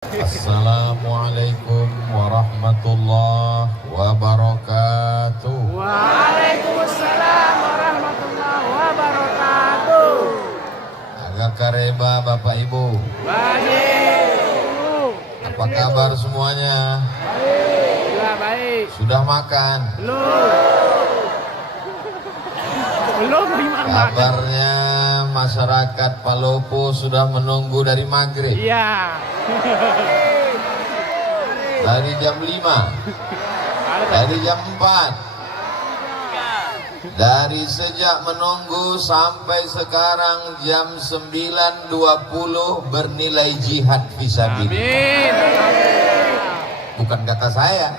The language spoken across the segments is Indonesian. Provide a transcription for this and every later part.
Assalamualaikum warahmatullahi wabarakatuh. Waalaikumsalam warahmatullahi wabarakatuh. Agak kareba Bapak Ibu. Baik. Apa kabar semuanya? Baik. Ya, baik. Sudah makan? Belum gimana makan? Kabarnya masyarakat Palopo sudah menunggu dari maghrib. Iya. Dari jam 5, dari jam 4, dari sejak menunggu sampai sekarang jam 9.20 bernilai jihad fisabilillah. Amin. Bukan kata saya.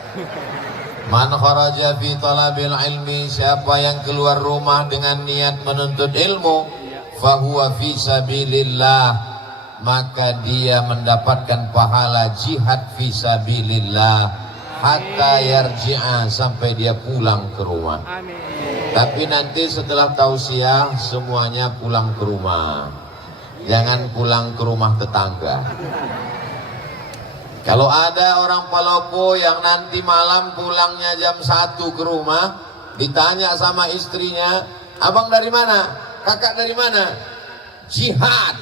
Man kharaja fi talabil ilmi, siapa yang keluar rumah dengan niat menuntut ilmu, fahuwa fi sabilillah, maka dia mendapatkan pahala jihad fisabilillah hatta yarji'a, sampai dia pulang ke rumah. Amin. Tapi nanti setelah tausiah semuanya pulang ke rumah, jangan pulang ke rumah tetangga. Kalau ada orang Palopo yang nanti malam pulangnya jam 1 ke rumah, ditanya sama istrinya, abang dari mana? Kakak dari mana? Jihad.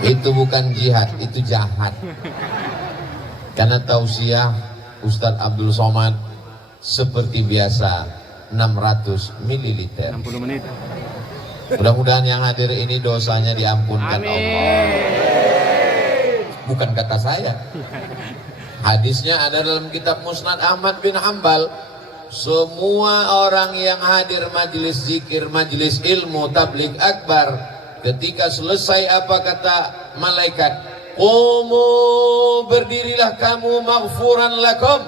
Itu bukan jihad, itu jahat. Karena tausiah Ustadz Abdul Somad seperti biasa 600 ml. 60 menit. Mudah-mudahan yang hadir ini dosanya diampunkan Allah. Bukan kata saya. Hadisnya ada dalam kitab Musnad Ahmad bin Hambal. Semua orang yang hadir majelis zikir, majelis ilmu, tabligh akbar, ketika selesai apa kata malaikat? Qumu, berdirilah kamu, maghfuran lakum,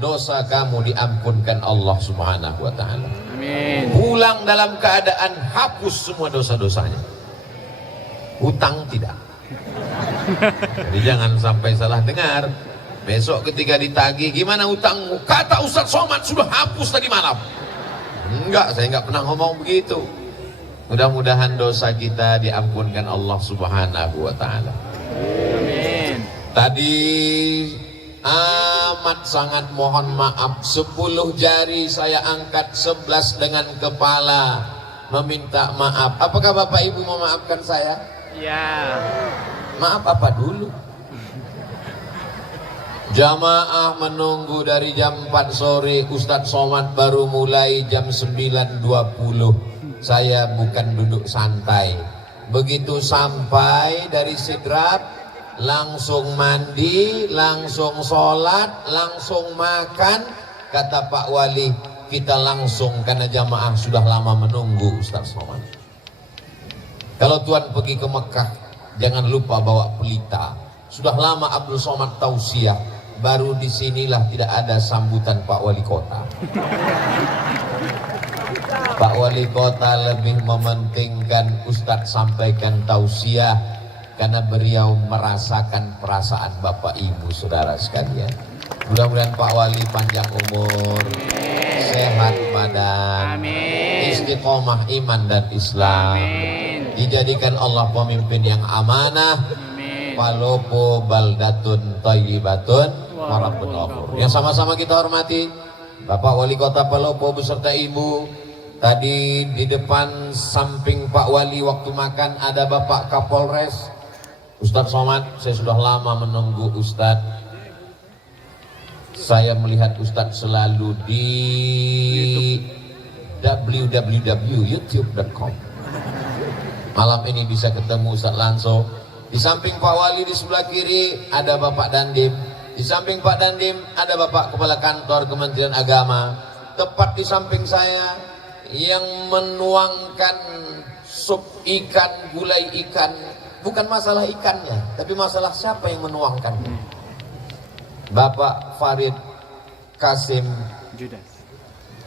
dosa kamu diampunkan Allah subhanahu wa ta'ala. Amin. Pulang dalam keadaan hapus semua dosa-dosanya. Hutang tidak. Jadi jangan sampai salah dengar. Besok ketika ditagih, gimana hutangmu? Kata Ustadz Somad sudah hapus tadi malam. Enggak, saya enggak pernah ngomong begitu. Mudah-mudahan dosa kita diampunkan Allah subhanahu wa ta'ala. Amin. Tadi amat sangat mohon maaf, 10 jari saya angkat, 11 dengan kepala meminta maaf. Apakah Bapak Ibu memaafkan saya? Ya. Maaf apa dulu? Jamaah menunggu dari jam 4 sore, Ustadz Somad baru mulai jam 9.20. Saya bukan duduk santai. Begitu sampai dari Sidrap, langsung mandi, langsung sholat, langsung makan. Kata Pak Wali, kita langsung karena jamaah sudah lama menunggu Ustadz Somad. Kalau Tuhan pergi ke Mekah, jangan lupa bawa pelita. Sudah lama Abdul Somad tausiah, baru disinilah tidak ada sambutan Pak Wali Kota. Pak Wali Kota lebih mementingkan Ustadz sampaikan tausiah, karena beliau merasakan perasaan Bapak Ibu saudara sekalian. Mudah-mudahan Pak Wali panjang umur, sehat badan, istiqomah iman dan Islam. Dijadikan Allah pemimpin yang amanah. Palopo baldatun thayyibatun wa rabbun ghafur. Yang sama-sama kita hormati Bapak Wali Kota Palopo beserta Ibu. Tadi di depan samping Pak Wali waktu makan ada Bapak Kapolres Ustadz Somad. Saya sudah lama menunggu Ustadz. Saya melihat Ustadz selalu di www.youtube.com. Malam ini bisa ketemu Ustadz langsung. Di samping Pak Wali di sebelah kiri ada Bapak Dandim. Di samping Pak Dandim ada Bapak Kepala Kantor Kementerian Agama. Tepat di samping saya yang menuangkan sup ikan, gulai ikan. Bukan masalah ikannya, tapi masalah siapa yang menuangkannya. Bapak Farid Kasim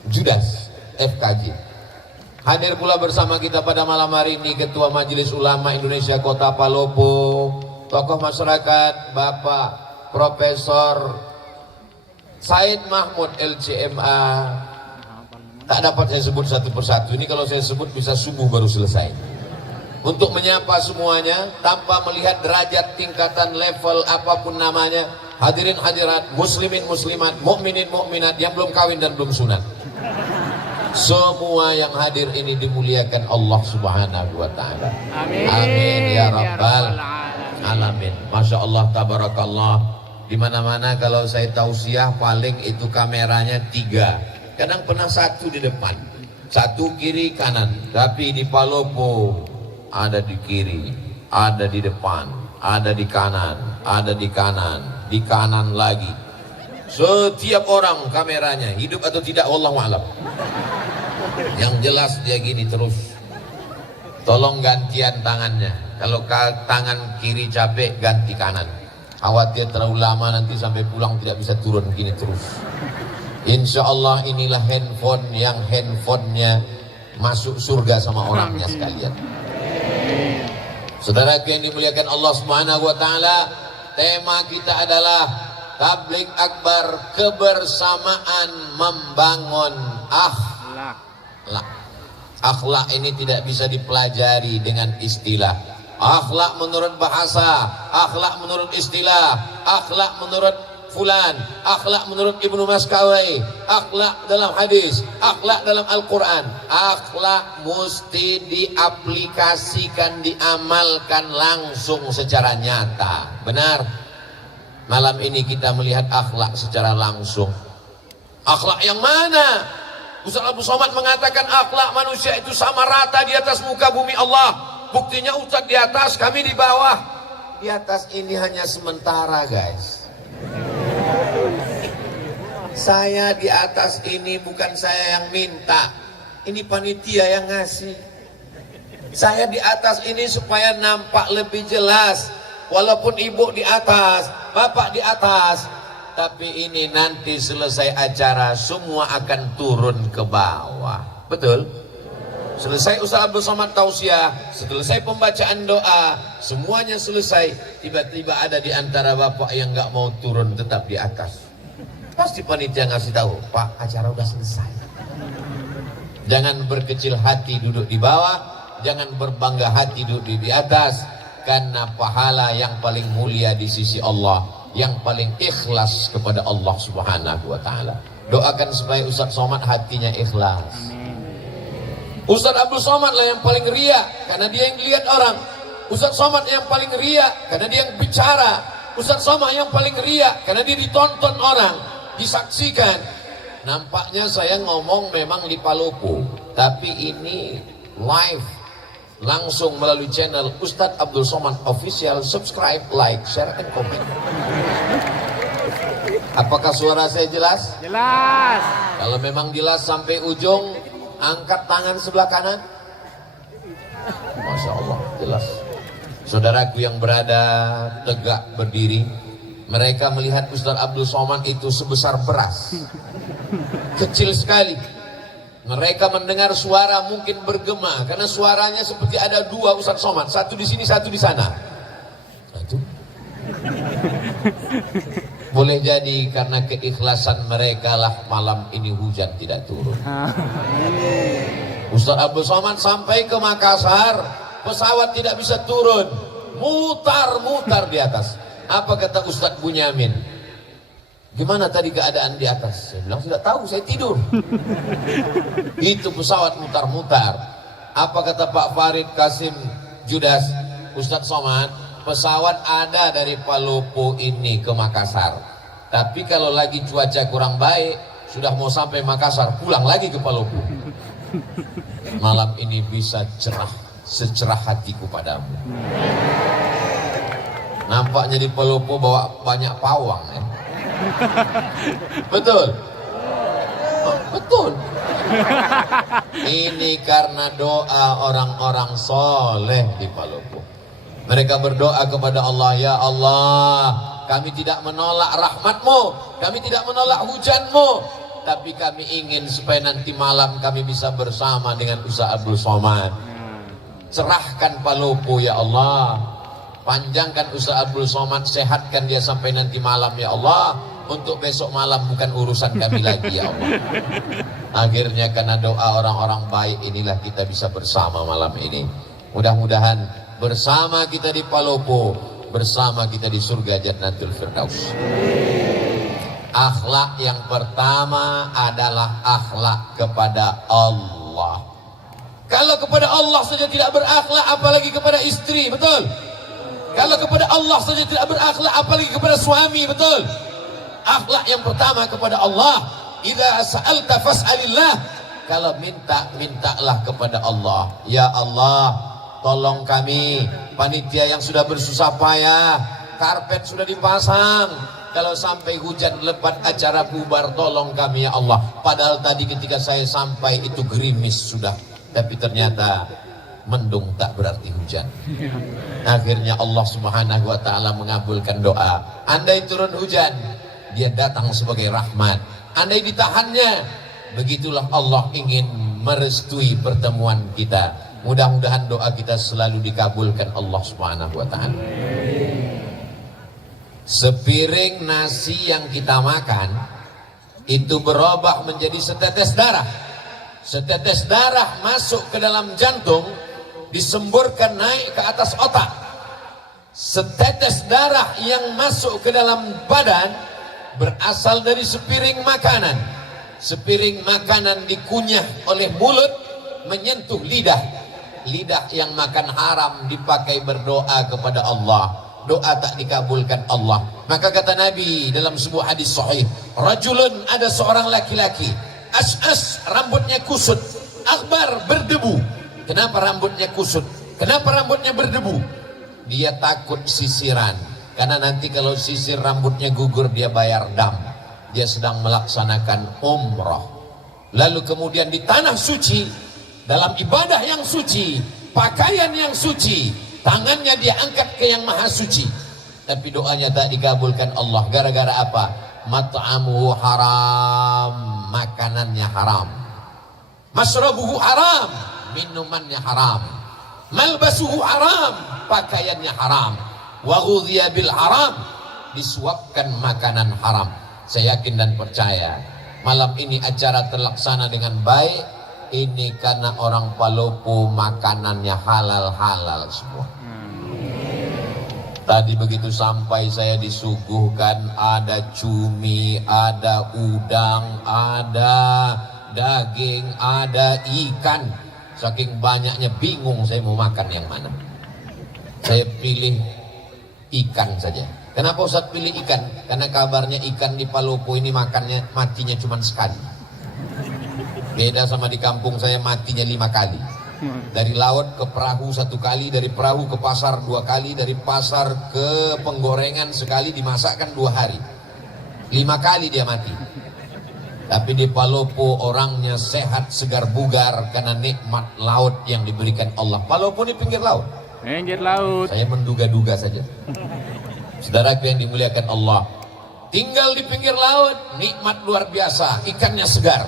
Judas FKG. Hadir pula bersama kita pada malam hari ini Ketua Majelis Ulama Indonesia Kota Palopo, tokoh masyarakat Bapak Profesor Said Mahmud LCMA. Tak dapat saya sebut satu persatu, ini kalau saya sebut bisa subuh baru selesai. untuk menyapa semuanya tanpa melihat derajat, tingkatan, level apapun namanya. Hadirin hadirat, muslimin muslimat, mukminin mukminat yang belum kawin dan belum sunat. Semua yang hadir ini dimuliakan Allah Subhanahu wa taala. Amin. Amin ya rabbal alamin. alamin. Masya Allah, tabarakallah. Di mana-mana kalau saya tausiah paling itu kameranya 3. Kadang pernah 1 di depan, 1 kiri kanan. Tapi di Palopo ada di kiri, ada di depan, ada di kanan, ada di kanan lagi. Setiap orang kameranya, hidup atau tidak wallahu a'lam. Yang jelas dia gini terus. Tolong gantian tangannya. Kalau tangan kiri capek, ganti kanan. Khawatir terlalu lama nanti sampai pulang tidak bisa turun, gini terus. Insya Allah inilah handphone yang handphonenya masuk surga sama orangnya sekalian. Saudara yang dimuliakan Allah Subhanahu wa taala, tema kita adalah Tabligh Akbar, kebersamaan membangun akhlak. Akhlak ini tidak bisa dipelajari dengan istilah. Akhlak menurut bahasa, akhlak menurut istilah, akhlak menurut fulan, akhlak menurut Ibnu Maskawai, akhlak dalam hadis, akhlak dalam Al-Quran. Akhlak mesti diaplikasikan, diamalkan langsung secara nyata. Benar? Malam ini kita melihat akhlak secara langsung. Akhlak yang mana? Ustaz Abdul Somad mengatakan akhlak manusia itu sama rata di atas muka bumi Allah. Buktinya Ustaz di atas, kami di bawah. Di atas ini hanya sementara, guys. Saya di atas ini bukan saya yang minta. Ini panitia yang ngasih. Saya di atas ini supaya nampak lebih jelas. Walaupun ibu di atas, bapak di atas, tapi ini nanti selesai acara semua akan turun ke bawah. Betul? Selesai Ustaz Abdul Somad tausiah, selesai pembacaan doa, semuanya selesai. Tiba-tiba ada di antara bapak yang nggak mau turun, tetap di atas. Pasti panitia ngasih tahu, Pak, acara udah selesai. Jangan berkecil hati duduk di bawah, jangan berbangga hati duduk di atas, karena pahala yang paling mulia di sisi Allah, yang paling ikhlas kepada Allah Subhanahu wa taala. Doakan supaya Ustaz Somad hatinya ikhlas. Ustaz Abdul Somad lah yang paling ria, karena dia yang dilihat orang. Ustaz Somad yang paling ria, karena dia yang bicara. Ustaz Somad yang paling ria, karena dia ditonton orang, disaksikan. Nampaknya saya ngomong memang di Palopo, tapi ini live, langsung melalui channel Ustaz Abdul Somad Official. Subscribe, like, share, and comment. Apakah suara saya jelas? Jelas. Kalau memang jelas sampai ujung, angkat tangan sebelah kanan. Masya Allah, jelas. Saudaraku yang berada tegak berdiri, mereka melihat Ustaz Abdul Somad itu sebesar beras, kecil sekali. Mereka mendengar suara mungkin bergema, karena suaranya seperti ada 2 Ustaz Somad, satu di sini, satu di sana. Nah, itu boleh jadi karena keikhlasan mereka lah malam ini hujan tidak turun. Ustaz Abdul Somad sampai ke Makassar, pesawat tidak bisa turun, mutar-mutar di atas. Apa kata Ustaz Bunyamin? Gimana tadi keadaan di atas? Saya bilang tidak tahu, saya tidur. Itu pesawat mutar-mutar. Apa kata Pak Farid Kasim Judas? Ustaz Somad, pesawat ada dari Palopo ini ke Makassar, tapi kalau lagi cuaca kurang baik, sudah mau sampai Makassar, pulang lagi ke Palopo. Malam ini bisa cerah, secerah hatiku padamu. Nampaknya di Palopo bawa banyak pawang ya. Betul? Oh, betul. Ini karena doa orang-orang soleh di Palopo. Mereka berdoa kepada Allah, ya Allah, kami tidak menolak rahmat-Mu, kami tidak menolak hujan-Mu, tapi kami ingin supaya nanti malam kami bisa bersama dengan Ustaz Abdul Somad. Cerahkan Palopo ya Allah, panjangkan Ustaz Abdul Somad, sehatkan dia sampai nanti malam ya Allah. Untuk besok malam bukan urusan kami lagi ya Allah. Akhirnya karena doa orang-orang baik inilah kita bisa bersama malam ini. Mudah-mudahan bersama kita di Palopo, bersama kita di surga Jannatul Firdaus. Akhlak yang pertama adalah akhlak kepada Allah. Kalau kepada Allah saja tidak berakhlak, apalagi kepada istri, betul? Kalau kepada Allah saja tidak berakhlak, apalagi kepada suami, betul? Akhlak yang pertama kepada Allah. Idza sa'alta fas'alillah. Kalau minta, mintalah kepada Allah. Ya Allah, tolong kami, panitia yang sudah bersusah payah, karpet sudah dipasang. Kalau sampai hujan lebat acara bubar, tolong kami ya Allah. Padahal tadi ketika saya sampai itu gerimis sudah. Tapi ternyata mendung tak berarti hujan. Akhirnya Allah Subhanahu wa ta'ala mengabulkan doa. Andai turun hujan, dia datang sebagai rahmat. Andai ditahannya, begitulah Allah ingin merestui pertemuan kita. Mudah-mudahan doa kita selalu dikabulkan Allah Subhanahu wa ta'ala. Sepiring nasi yang kita makan itu berubah menjadi setetes darah. Setetes darah masuk ke dalam jantung, disemburkan naik ke atas otak. Setetes darah yang masuk ke dalam badan berasal dari sepiring makanan. Sepiring makanan dikunyah oleh mulut, menyentuh lidah. Lidah yang makan haram dipakai berdoa kepada Allah. Doa tak dikabulkan Allah. Maka kata Nabi dalam sebuah hadis sahih, rajulun, ada seorang laki-laki, as'as, rambutnya kusut, akbar, berdebu. Kenapa rambutnya kusut? Kenapa rambutnya berdebu? Dia takut sisiran, karena nanti kalau sisir rambutnya gugur dia bayar dam. Dia sedang melaksanakan umrah. Lalu kemudian di tanah suci, dalam ibadah yang suci, pakaian yang suci, tangannya dia angkat ke yang maha suci, tapi doanya tak dikabulkan Allah. Gara-gara apa? Mat'amuhu haram, makanannya haram. Masrabuhu haram, minumannya haram. Malbasuhu haram, pakaiannya haram. Wa ghudhiya bil haram, disuapkan makanan haram. Saya yakin dan percaya malam ini acara terlaksana dengan baik. Ini karena orang Palopo makanannya halal-halal semua. Tadi begitu sampai saya disuguhkan ada cumi, ada udang, ada daging, ada ikan. Saking banyaknya bingung saya mau makan yang mana. Saya pilih ikan saja. Kenapa Ustaz pilih ikan? Karena kabarnya ikan di Palopo ini makannya matinya cuma sekali. Beda sama di kampung saya matinya 5 kali. Dari laut ke perahu 1 kali, dari perahu ke pasar 2 kali, dari pasar ke penggorengan sekali, dimasakkan 2 hari. 5 kali dia mati. Tapi di Palopo orangnya sehat, segar bugar karena nikmat laut yang diberikan Allah. Palopo ini pinggir laut. Pinggir laut. Saya menduga-duga saja. Saudaraku yang dimuliakan Allah, tinggal di pinggir laut, nikmat luar biasa, ikannya segar.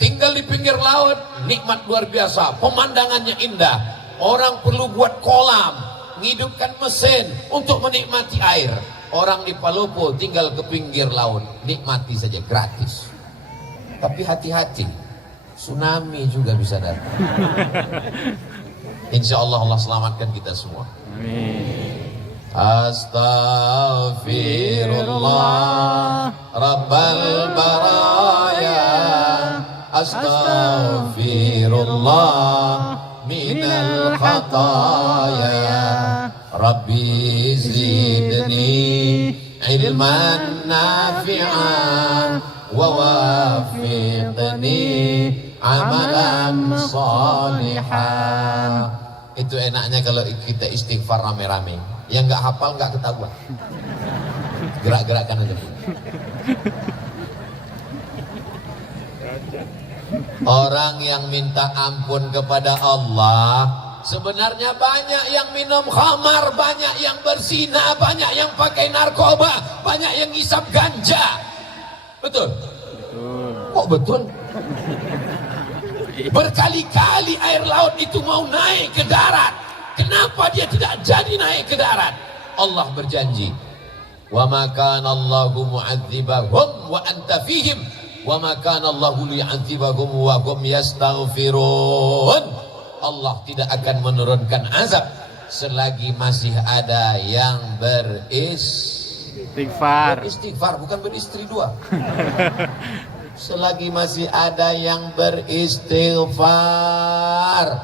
Tinggal di pinggir laut, nikmat luar biasa, pemandangannya indah. Orang perlu buat kolam, ngidupkan mesin untuk menikmati air. Orang di Palopo tinggal ke pinggir laut, nikmati saja gratis. Tapi hati-hati, tsunami juga bisa datang. Insya Allah Allah selamatkan kita semua. Amin. Astaghfirullah Rabbal baraya, astaghfirullah minal khataya, Rabbi zidni ilman nafi'an wa wafiqni amalan salihah. Itu enaknya kalau kita istighfar rame-rame. Yang nggak hafal nggak ketahuan. Gerak-gerakan aja. Orang yang minta ampun kepada Allah, sebenarnya banyak yang minum khamar, banyak yang berzina, banyak yang pakai narkoba, banyak yang ngisap ganja. Betul? Kok betul? Berkali-kali air laut itu mau naik ke darat. Kenapa dia tidak jadi naik ke darat? Allah berjanji, wa ma kana Allahu mu'adzibahum wa anta fihim wa ma kana Allahu li'adzibahum wa hum yastaghfirun. Allah tidak akan menurunkan azab selagi masih ada yang Istighfar. beristighfar, bukan beristri dua. Selagi masih ada yang beristighfar,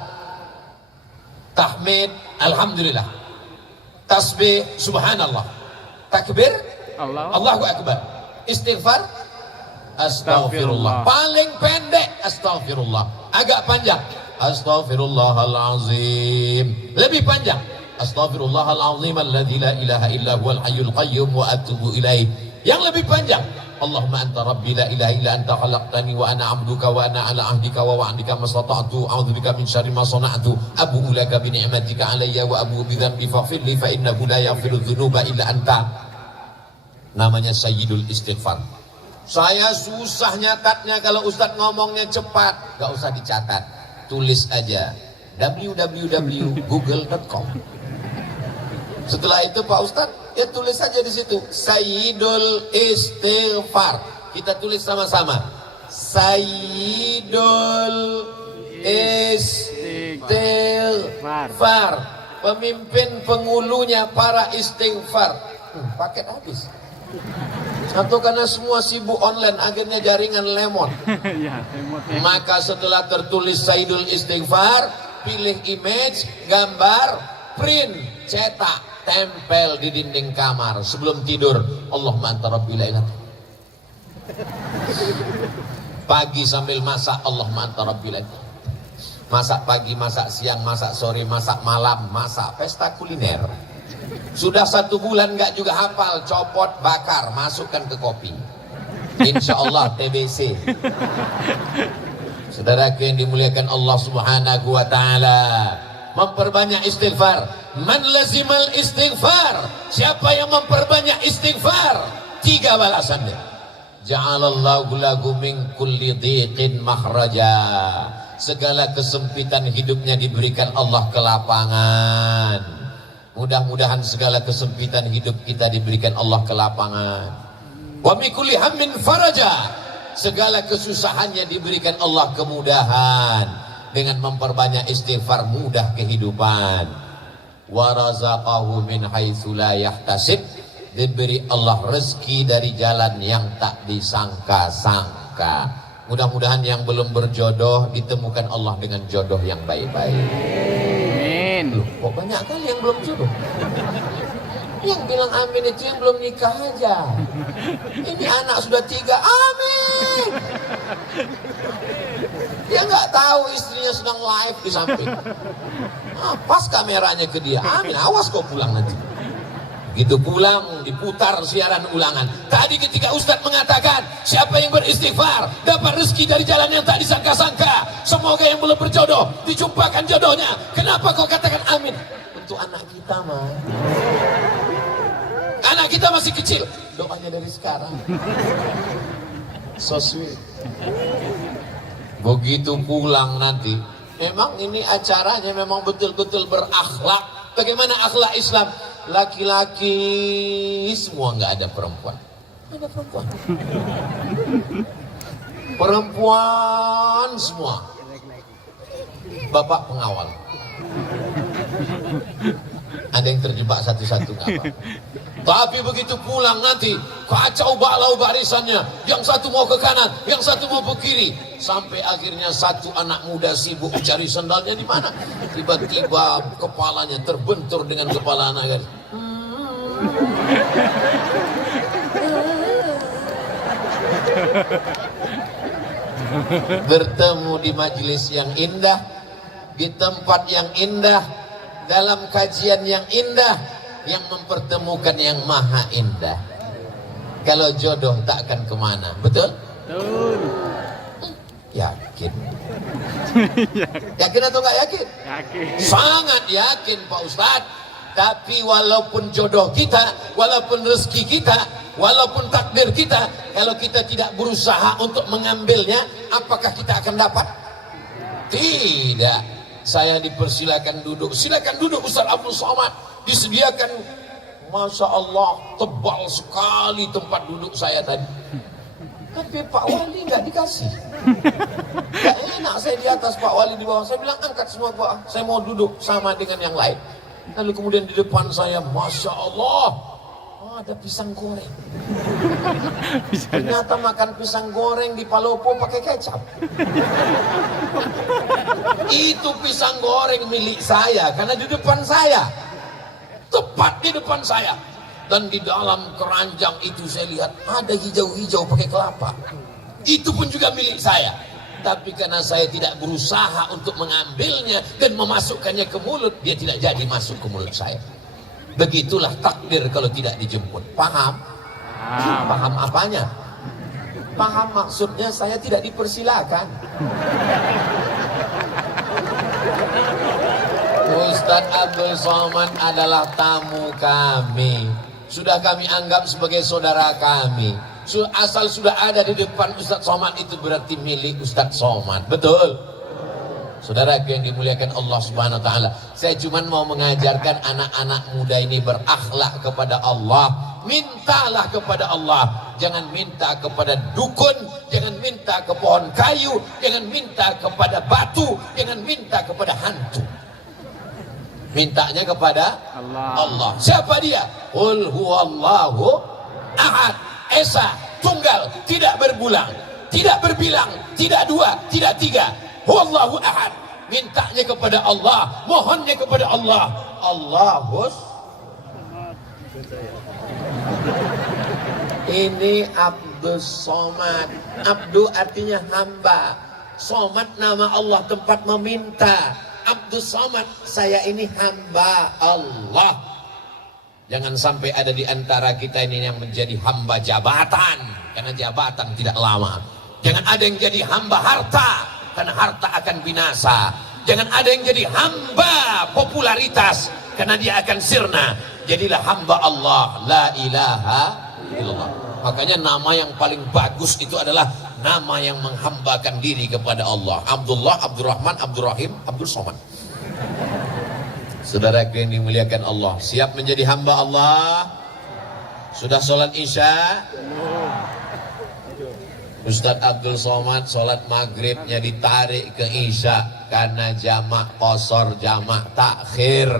tahmid alhamdulillah, tasbih subhanallah, takbir Allahu akbar, istighfar astaghfirullah. Paling pendek astaghfirullah, agak panjang astaghfirullahalazim, lebih panjang astaghfirullahalazim alladzi la ilaha illa huwal hayyul qayyum wa atubu ilaih. Yang lebih panjang Allahumma anta rabbi la ilaha illa anta khalaqtani wa ana 'abduka wa ana 'ala 'ahdika wa wa'dika mastata'tu a'udzubika min syarri ma sana'tu abu'u laka bi ni'matika 'alayya wa abu'u bi dhanbi faghfir li fa innahu la yaghfiru dzunuba illa anta. Namanya sayyidul istighfar. Saya susah nyatatnya, kalau Ustadz ngomongnya cepat, gak usah dicatat, tulis aja www.google.com. Setelah itu Pak Ustadz, ya tulis saja di situ Sayyidul Istighfar. Kita tulis sama-sama Sayyidul Istighfar, pemimpin pengulunya para istighfar. Paket habis. Atau karena semua sibuk online, akhirnya jaringan lemot. Maka setelah tertulis Sayyidul Istighfar, pilih image, gambar, print, cetak, tempel di dinding kamar. Sebelum tidur, Allahumma anta rabbi la ilaha. Pagi sambil masak, Allahumma anta rabbi la ilaha. Masak pagi, masak siang, masak sore, masak malam, masak pesta kuliner. Sudah 1 bulan nggak juga hafal, copot, bakar, masukkan ke kopi. Insya Allah TBC. Saudaraku yang dimuliakan Allah Subhanahu wa Ta'ala, memperbanyak istighfar. Man lazimal istighfar, siapa yang memperbanyak istighfar, 3 balasannya. Ja'alallahu lahu min kulli dhiqin makhraja. Segala kesempitan hidupnya diberikan Allah kelapangan. Mudah-mudahan segala kesempitan hidup kita diberikan Allah kelapangan. Wa min kulli hammin faraja. Segala kesusahannya diberikan Allah kemudahan. Dengan memperbanyak istighfar mudah kehidupan. Wa razaqahu min haitsu la yahtasib. Diberi Allah rezeki dari jalan yang tak disangka-sangka. Mudah-mudahan yang belum berjodoh ditemukan Allah dengan jodoh yang baik-baik. Loh, kok banyak kali yang belum jodoh? Yang bilang amin itu yang belum nikah aja. Ini anak sudah 3, amin. Dia nggak tahu istrinya sedang live di samping. Pas kameranya ke dia, amin, awas kau pulang nanti. Gitu pulang, diputar siaran ulangan. Tadi ketika Ustadz mengatakan, siapa yang beristighfar dapat rezeki dari jalan yang tak disangka-sangka. Semoga yang belum berjodoh dijumpakan jodohnya. Kenapa kau katakan amin? Untuk anak kita mah. Anak kita masih kecil, doanya dari sekarang. So sweet. Begitu pulang nanti, memang ini acaranya memang betul-betul berakhlak. Bagaimana akhlak Islam? Laki-laki semua, nggak ada perempuan. Ada perempuan. Perempuan semua. Bapak pengawal. Ada yang terjebak satu-satu nggak apa. Tapi begitu pulang nanti kacau balau barisannya. Yang satu mau ke kanan, yang satu mau ke kiri. Sampai akhirnya satu anak muda sibuk cari sendalnya di mana. Tiba-tiba kepalanya terbentur dengan kepala anak gadis. Bertemu di majelis yang indah, di tempat yang indah, dalam kajian yang indah, yang mempertemukan yang maha indah. Kalau jodoh tak akan kemana, betul? Betul. Yakin? Yakin atau nggak yakin? Yakin. Sangat yakin Pak Ustadz. Tapi walaupun jodoh kita, walaupun rezeki kita, walaupun takdir kita, kalau kita tidak berusaha untuk mengambilnya, apakah kita akan dapat? Tidak. Saya dipersilakan duduk. Silakan duduk Ustaz Abdul Somad. Disediakan, Masya Allah, tebal sekali tempat duduk saya tadi. Tapi Pak Wali nggak dikasih. Gak enak saya di atas, Pak Wali di bawah. Saya bilang angkat semua Pak, saya mau duduk sama dengan yang lain. Lalu kemudian di depan saya, Masya Allah, ada pisang goreng. Ternyata makan pisang goreng di Palopo pakai kecap. Itu pisang goreng milik saya karena di depan saya, tepat di depan saya. Dan di dalam keranjang itu saya lihat ada hijau-hijau pakai kelapa. Itu pun juga milik saya. Tapi karena saya tidak berusaha untuk mengambilnya dan memasukkannya ke mulut, dia tidak jadi masuk ke mulut saya. Begitulah takdir kalau tidak dijemput. Paham? Paham apanya? Paham maksudnya saya tidak dipersilakan. Ustadz Abdul Somad adalah tamu kami. Sudah kami anggap sebagai saudara kami. Asal sudah ada di depan Ustadz Somad itu berarti milik Ustadz Somad. Betul? Saudara yang dimuliakan Allah Subhanahu wa taala, saya cuma mau mengajarkan anak-anak muda ini berakhlak kepada Allah. Mintalah kepada Allah, jangan minta kepada dukun, jangan minta ke pohon kayu, jangan minta kepada batu, jangan minta kepada hantu. Mintanya kepada Allah. Siapa dia? Qul huwallahu ahad, esa, tunggal, tidak berbulang, tidak berbilang, tidak dua, tidak tiga. Huwallahu ahad. Mintanya kepada Allah, mohonnya kepada Allah. Allahus. Ini Abdul Somad. Abdu artinya hamba. Somad nama Allah, tempat meminta. Abdul Somad, saya ini hamba Allah. Jangan sampai ada di antara kita ini yang menjadi hamba jabatan, karena jabatan tidak lama. Jangan ada yang jadi hamba harta, karena harta akan binasa. Jangan ada yang jadi hamba popularitas, karena dia akan sirna. Jadilah hamba Allah, la ilaha illallah. Makanya nama yang paling bagus itu adalah nama yang menghambakan diri kepada Allah. Abdullah, Abdurrahman, Abdurrahim, Abdul Somad. Saudara yang dimuliakan Allah, siap menjadi hamba Allah? Sudah sholat isya? Ustadz Abdul Somad sholat maghribnya ditarik ke isya karena jamak qasar, jamak takhir.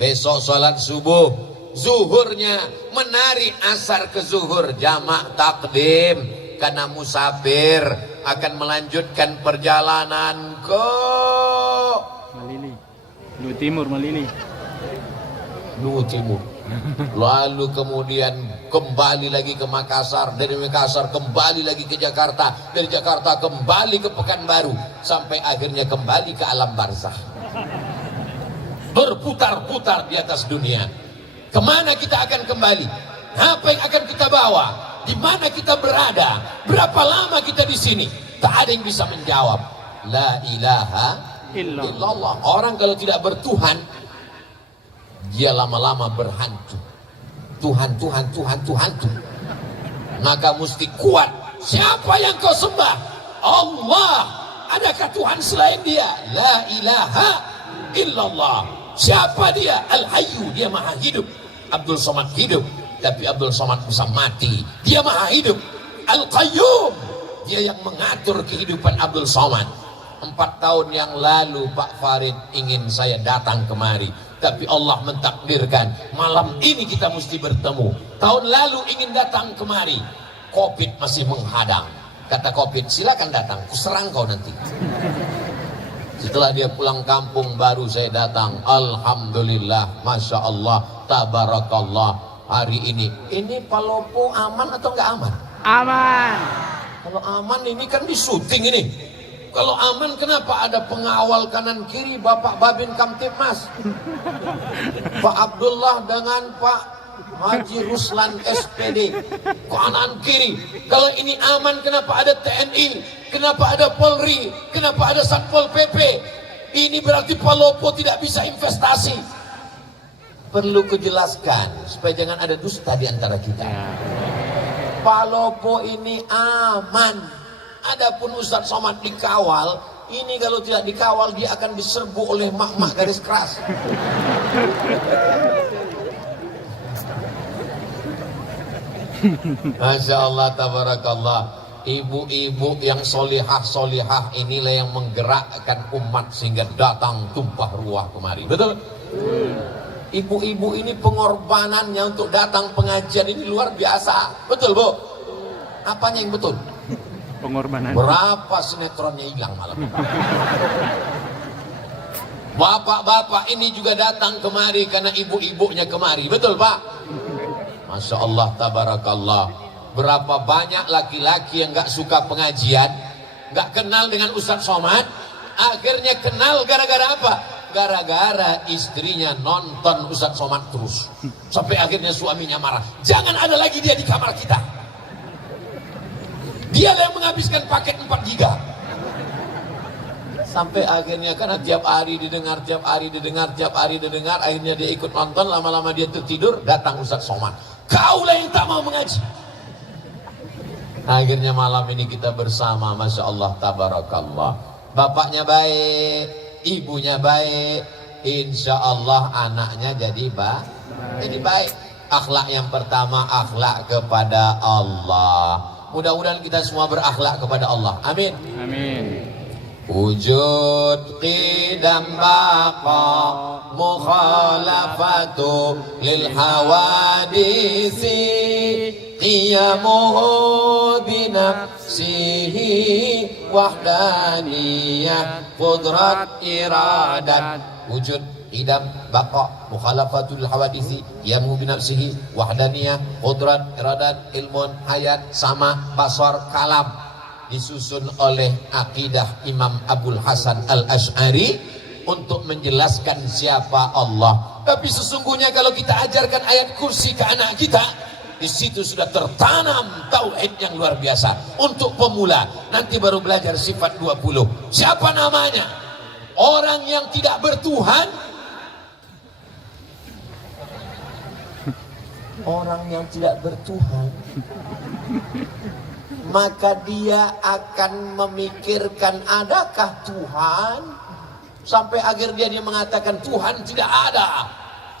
Besok sholat subuh, zuhurnya menari asar ke zuhur, jamak takdim karena musafir akan melanjutkan perjalanan ke Malili, Lu Timur, Malili. Lu Timur. Lalu kemudian kembali lagi ke Makassar, dari Makassar kembali lagi ke Jakarta, dari Jakarta kembali ke Pekanbaru, sampai akhirnya kembali ke alam barzakh. Berputar-putar di atas dunia. Kemana kita akan kembali? Apa yang akan kita bawa? Di mana kita berada? Berapa lama kita di sini? Tak ada yang bisa menjawab. La ilaha illallah. Orang kalau tidak bertuhan, dia lama-lama berhantu. Tuhan, Tuhan, Tuhan, Tuhan, Tuhan. Maka mesti kuat. Siapa yang kau sembah? Allah. Adakah Tuhan selain dia? La ilaha illallah. Siapa dia? Al-Hayyu. Dia maha hidup. Abdul Somad hidup, tapi Abdul Somad bisa mati. Dia maha hidup. Al-Qayyum. Dia yang mengatur kehidupan Abdul Somad. 4 tahun yang lalu Pak Farid ingin saya datang kemari, tapi Allah mentakdirkan malam ini kita mesti bertemu. Tahun lalu ingin datang kemari, Covid masih menghadang. Kata Covid, silakan datang, kuserang kau nanti. Setelah dia pulang kampung baru saya datang. Alhamdulillah, Masya Allah, Tabarakallah. Hari ini Palopo aman atau enggak aman? Aman. Kalau aman ini kan di syuting ini. Kalau aman kenapa ada pengawal kanan kiri Bapak Babin Kamtibmas, Pak Abdullah dengan Pak Haji Ruslan SPD kanan kiri? Kalau ini aman kenapa ada TNI, kenapa ada Polri, kenapa ada Satpol PP? Ini berarti Palopo tidak bisa investasi. Perlu kujelaskan supaya jangan ada dusta di antara kita. Palopo ini aman. Adapun Ustadz Somad dikawal, ini kalau tidak dikawal dia akan diserbu oleh mak-mak garis keras. Masya Allah, tabarakallah. ibu-ibu yang solihah inilah yang menggerakkan umat sehingga datang tumpah ruah kemari. Betul? Ibu-ibu ini pengorbanannya untuk datang pengajian ini luar biasa. Betul, Bu? Apanya yang betul? Pengorbanan. Berapa sinetronnya hilang malam ini? Bapak-bapak ini juga datang kemari karena ibu-ibunya kemari. Betul, Pak? Masya Allah, tabarakallah. Berapa banyak laki-laki yang gak suka pengajian, gak kenal dengan Ustadz Somad, akhirnya kenal gara-gara apa? Gara-gara istrinya nonton Ustadz Somad terus, sampai akhirnya suaminya marah. Jangan ada lagi dia di kamar kita. Dia yang menghabiskan paket 4 giga. Sampai akhirnya karena tiap hari didengar, akhirnya dia ikut nonton, lama-lama dia tertidur, datang Ustadz Somad. Kaulah yang tak mau mengaji. Akhirnya malam ini kita bersama, Masya Allah, tabarakallah. Bapaknya baik, ibunya baik, insya Allah anaknya jadi baik. Akhlak yang pertama, akhlak kepada Allah. Mudah-mudahan kita semua berakhlak kepada Allah. Amin. Amin. Wujud qidam baqa mukhalafatu lil hawadisi qiyamuhu binafsihi wahdaniyah qudrat iradat. Wujud qidam baqa mukhalafatul hawadisi qiyamuhu binafsihi wahdaniyah qudrat iradat ilmun hayat sama basar kalam. Disusun oleh akidah Imam Abul Hasan Al-Asy'ari untuk menjelaskan siapa Allah. Tapi sesungguhnya kalau kita ajarkan ayat kursi ke anak kita, di situ sudah tertanam tauhid yang luar biasa. Untuk pemula, nanti baru belajar sifat 20. Siapa namanya? Orang yang tidak bertuhan. Orang yang tidak bertuhan, maka dia akan memikirkan adakah Tuhan, sampai akhirnya dia mengatakan Tuhan tidak ada,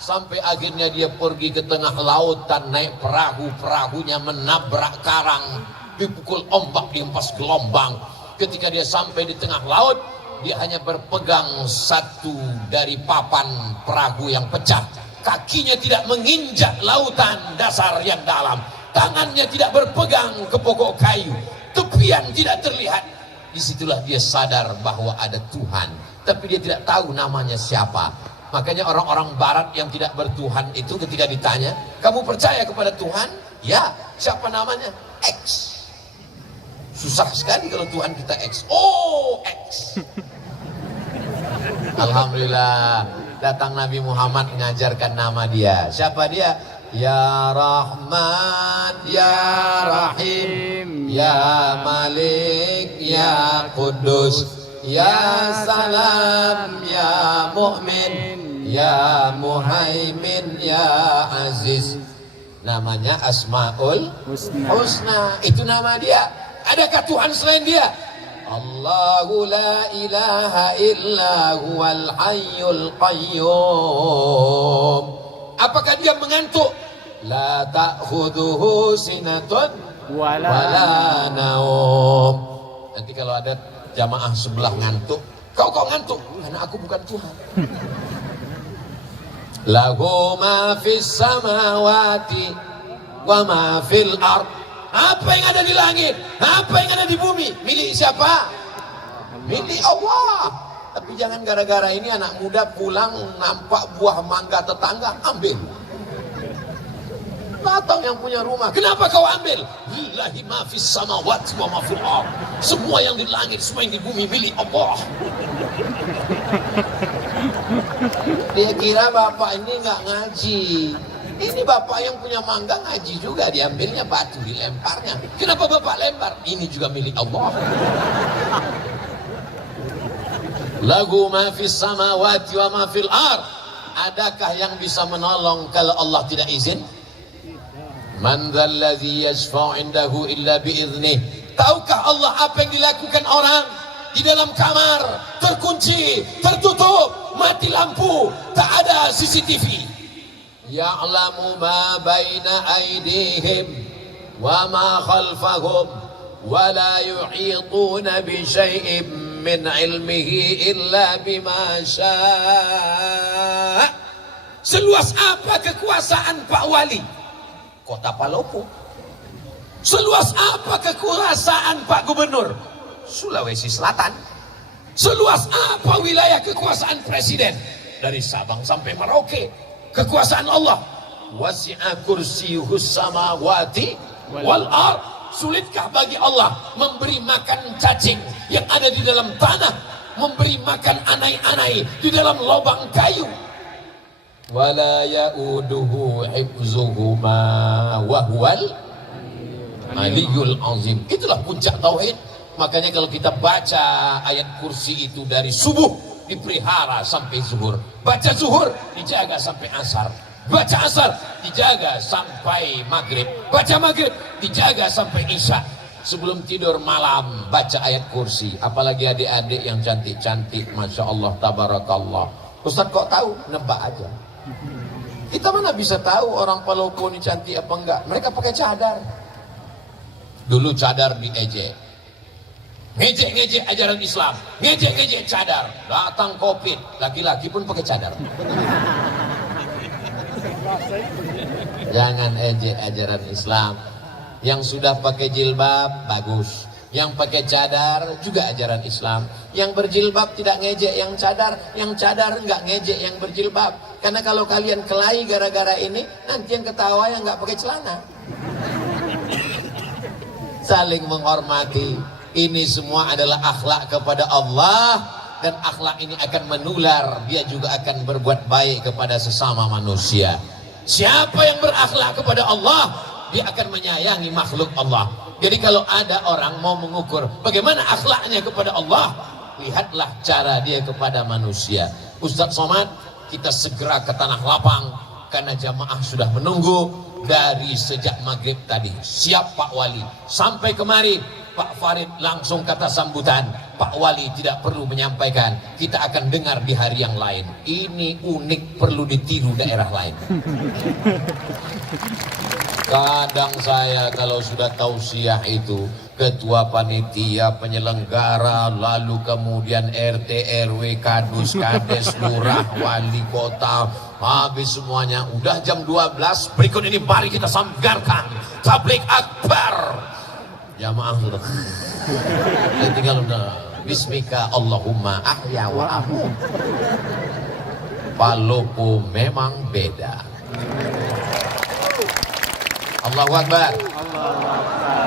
sampai akhirnya dia pergi ke tengah lautan naik perahu, perahunya menabrak karang, dipukul ombak, dihempas gelombang. Ketika dia sampai di tengah laut, dia hanya berpegang satu dari papan perahu yang pecah, kakinya tidak menginjak lautan dasar yang dalam, tangannya tidak berpegang ke pokok kayu, tepian tidak terlihat. Disitulah dia sadar bahwa ada Tuhan, tapi dia tidak tahu namanya siapa. Makanya orang-orang barat yang tidak bertuhan itu ketika ditanya, kamu percaya kepada Tuhan? Ya. Siapa namanya? X. Susah sekali kalau Tuhan kita X. Oh, X. Alhamdulillah, datang Nabi Muhammad mengajarkan nama dia. Siapa dia? Ya Rahman, Ya Rahim, Ya Malik, Ya Kudus, Ya Salam, Ya Mu'min, Ya Muhaimin, Ya Aziz. Namanya Asmaul Husna. Itu nama dia. Adakah Tuhan selain dia? Allahu la ilaha illa huwal hayyul qayyum. Apakah dia mengantuk? La ta'khudhuhu sinatun wala naum. Nanti kalau ada jamaah sebelah ngantuk, kau ngantuk? Karena aku bukan Tuhan. Lahu ma fis samawati wa ma fil ard. Apa yang ada di langit, apa yang ada di bumi, milik siapa? Milik Allah. Tapi jangan gara-gara ini anak muda pulang nampak buah mangga tetangga, ambil. Datang yang punya rumah, kenapa kau ambil? Lillahi ma fis samawati wa ma fil ard. Semua yang di langit, semua yang di bumi milik Allah. Dia kira bapak ini nggak ngaji. Ini bapak yang punya mangga ngaji juga, diambilnya batu, dilemparnya. Kenapa bapak lempar? Ini juga milik Allah. Lahu ma fis samawati wa ma fil ard. Adakah yang bisa menolong kalau Allah tidak izin? Man dzalladzi yashfa'u 'indahu illa biiznih. Tahukah Allah apa yang dilakukan orang di dalam kamar, terkunci, tertutup, mati lampu, tak ada CCTV? Ya'lamu ma baina aydihim wa ma khalfahum ولا يحيطون بشيء من علمه إلا بما شاء. Seluas apa kekuasaan Pak Wali Kota Palopo? Seluas apa kekuasaan Pak Gubernur Sulawesi Selatan? Seluas apa wilayah kekuasaan Presiden dari Sabang sampai Merauke? Kekuasaan Allah. Wasi'a kursiyuhus samawati wal ard. Sulitkah bagi Allah memberi makan cacing yang ada di dalam tanah, memberi makan anai-anai di dalam lubang kayu? Wala ya'uduhu hifzuhuma wa huwal aliyul azim. Itulah puncak tauhid. Makanya kalau kita baca ayat kursi itu dari subuh dipelihara sampai zuhur, baca zuhur dijaga sampai asar, baca asar dijaga sampai maghrib, baca maghrib dijaga sampai isya. Sebelum tidur malam baca ayat kursi. Apalagi adik-adik yang cantik-cantik, Masya Allah, Tabarakallah. Ustaz kok tahu? Nebak aja. Kita mana bisa tahu orang Palopo ini cantik apa enggak? Mereka pakai cadar. Dulu cadar diejek, ngejek-ngejek ajaran Islam, ngejek-ngejek cadar. Datang Covid, laki-laki pun pakai cadar. Jangan ejek ajaran Islam. Yang sudah pakai jilbab bagus, yang pakai cadar juga ajaran Islam. Yang berjilbab tidak ngejek yang cadar enggak ngejek yang berjilbab. Karena kalau kalian kelahi gara-gara ini, nanti yang ketawa yang enggak pakai celana. Saling menghormati. Ini semua adalah akhlak kepada Allah, dan akhlak ini akan menular. Dia juga akan berbuat baik kepada sesama manusia. Siapa yang berakhlak kepada Allah, dia akan menyayangi makhluk Allah. Jadi kalau ada orang mau mengukur bagaimana akhlaknya kepada Allah, lihatlah cara dia kepada manusia. Ustaz Somad, kita segera ke Tanah Lapang karena jamaah sudah menunggu dari sejak maghrib tadi. Siap Pak Wali. Sampai kemari Pak Farid langsung kata sambutan. Pak Wali tidak perlu menyampaikan, kita akan dengar di hari yang lain. Ini unik, perlu ditiru daerah lain. Kadang saya kalau sudah tausiah itu, ketua panitia, penyelenggara, lalu kemudian RT, RW, kadus, kades, lurah, wali kota, habis semuanya. Udah jam 12, berikut ini mari kita sanggarkan tablik akbar. Jamaah sudah tinggal udah bismika Allahumma ahya wa amut. Palopo memang beda. Allahu Akbar.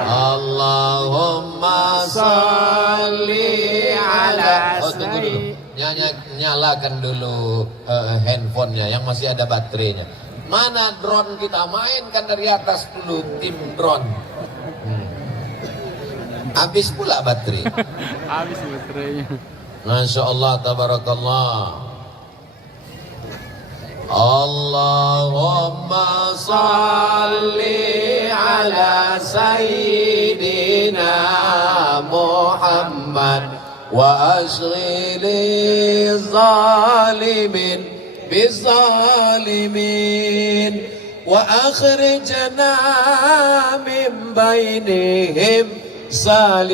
Allahumma salli ala tunggu dulu. Nyalakan dulu handphonenya yang masih ada baterainya. Mana drone kita? Mainkan dari atas dulu tim drone. Habis pula baterai. Habis baterainya. Masya Allah, tabarakallah. Allahumma salli ala sayyidina Muhammad wa ashghili zalimin bizalimin wa akhrijna min bainihim salimin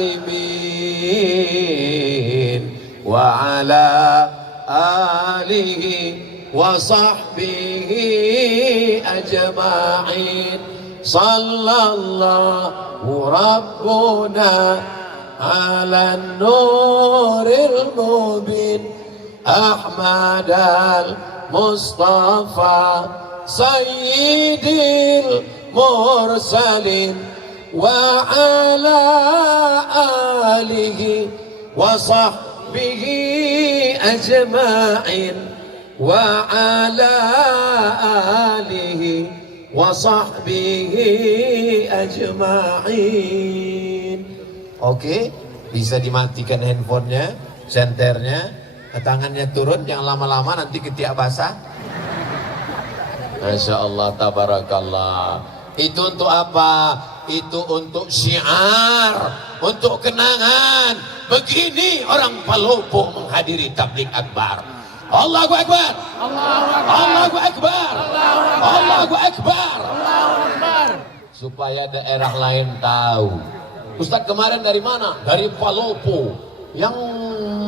wa ala alihi wa sahbihi ajma'in. Sallallahu rabbuna ala nuril mubin Ahmad al-Mustafa sayyidil mursalin wa ala alihi wa sahbihi ajma'in wa ala alihi wa sahbihi ajma'in. Oke, bisa dimatikan handphonenya, senternya, tangannya turun, jangan lama-lama nanti ketiak basah. Masya Allah, tabarakallah. Itu untuk apa? Itu untuk syiar, untuk kenangan. Begini orang Palopo menghadiri tablik akbar. Allahu Akbar, Allahu Akbar, Allahu Akbar, Allahu Akbar. Supaya daerah lain tahu Ustadz kemarin dari mana? Dari Palopo yang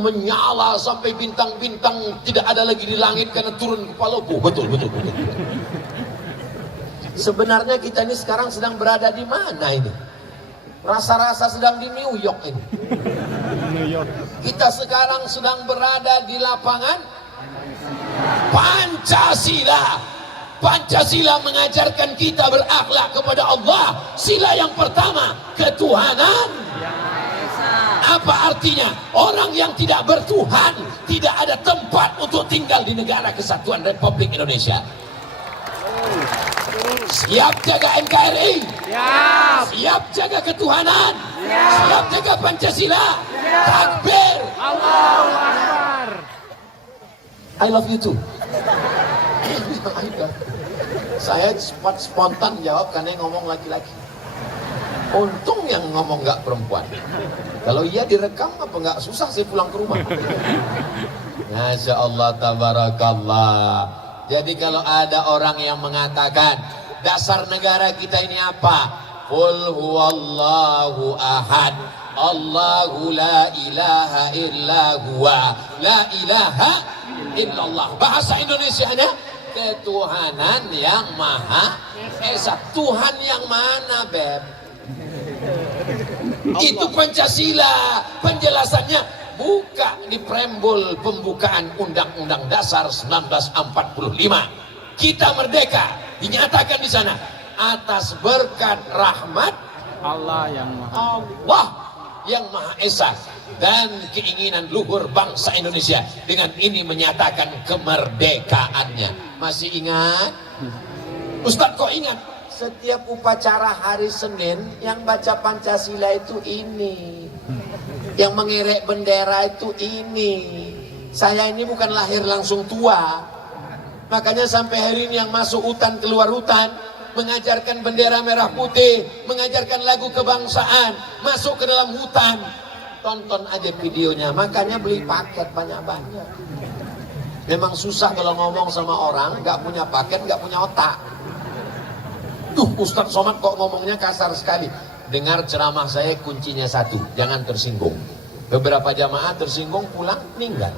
menyala sampai bintang-bintang tidak ada lagi di langit karena turun ke Palopo. Betul. Sebenarnya kita ini sekarang sedang berada di mana ini? Rasa-rasa sedang di New York ini. Kita sekarang sedang berada di lapangan Pancasila. Pancasila mengajarkan kita berakhlak kepada Allah. Sila yang pertama, ketuhanan. Apa artinya? Orang yang tidak bertuhan tidak ada tempat untuk tinggal di negara kesatuan Republik Indonesia. Siap jaga NKRI? Siap jaga ketuhanan? Siap jaga Pancasila? Takbir! Allahu Akbar. I love you too. Saya spontan jawab karena yang ngomong laki-laki. Untung yang ngomong nggak perempuan. Kalau iya direkam apa nggak susah saya pulang ke rumah. Masya Allah tabarakallah. Jadi kalau ada orang yang mengatakan dasar negara kita ini apa? Qul huwallahu ahad. Allahu la ilaha illa huwa. La ilaha illallah. Bahasa Indonesianya ketuhanan yang maha esa. Tuhan yang mana, Beb? Itu Pancasila. Penjelasannya buka di preambul pembukaan Undang-Undang Dasar 1945. Kita merdeka, dinyatakan di sana atas berkat rahmat Allah yang maha esa dan keinginan luhur bangsa Indonesia. Dengan ini menyatakan kemerdekaannya. Masih ingat? Ustadz kok ingat? Setiap upacara hari Senin yang baca Pancasila itu ini, yang mengerek bendera itu ini. Saya ini bukan lahir langsung tua, makanya sampai hari ini yang masuk hutan keluar hutan mengajarkan bendera merah putih, mengajarkan lagu kebangsaan, masuk ke dalam hutan. Tonton aja videonya, makanya beli paket banyak-banyak. Memang susah kalau ngomong sama orang gak punya paket, gak punya otak. Ustadz Somad kok ngomongnya kasar sekali. Dengar ceramah saya, kuncinya satu, jangan tersinggung. Beberapa jamaah tersinggung, pulang meninggal.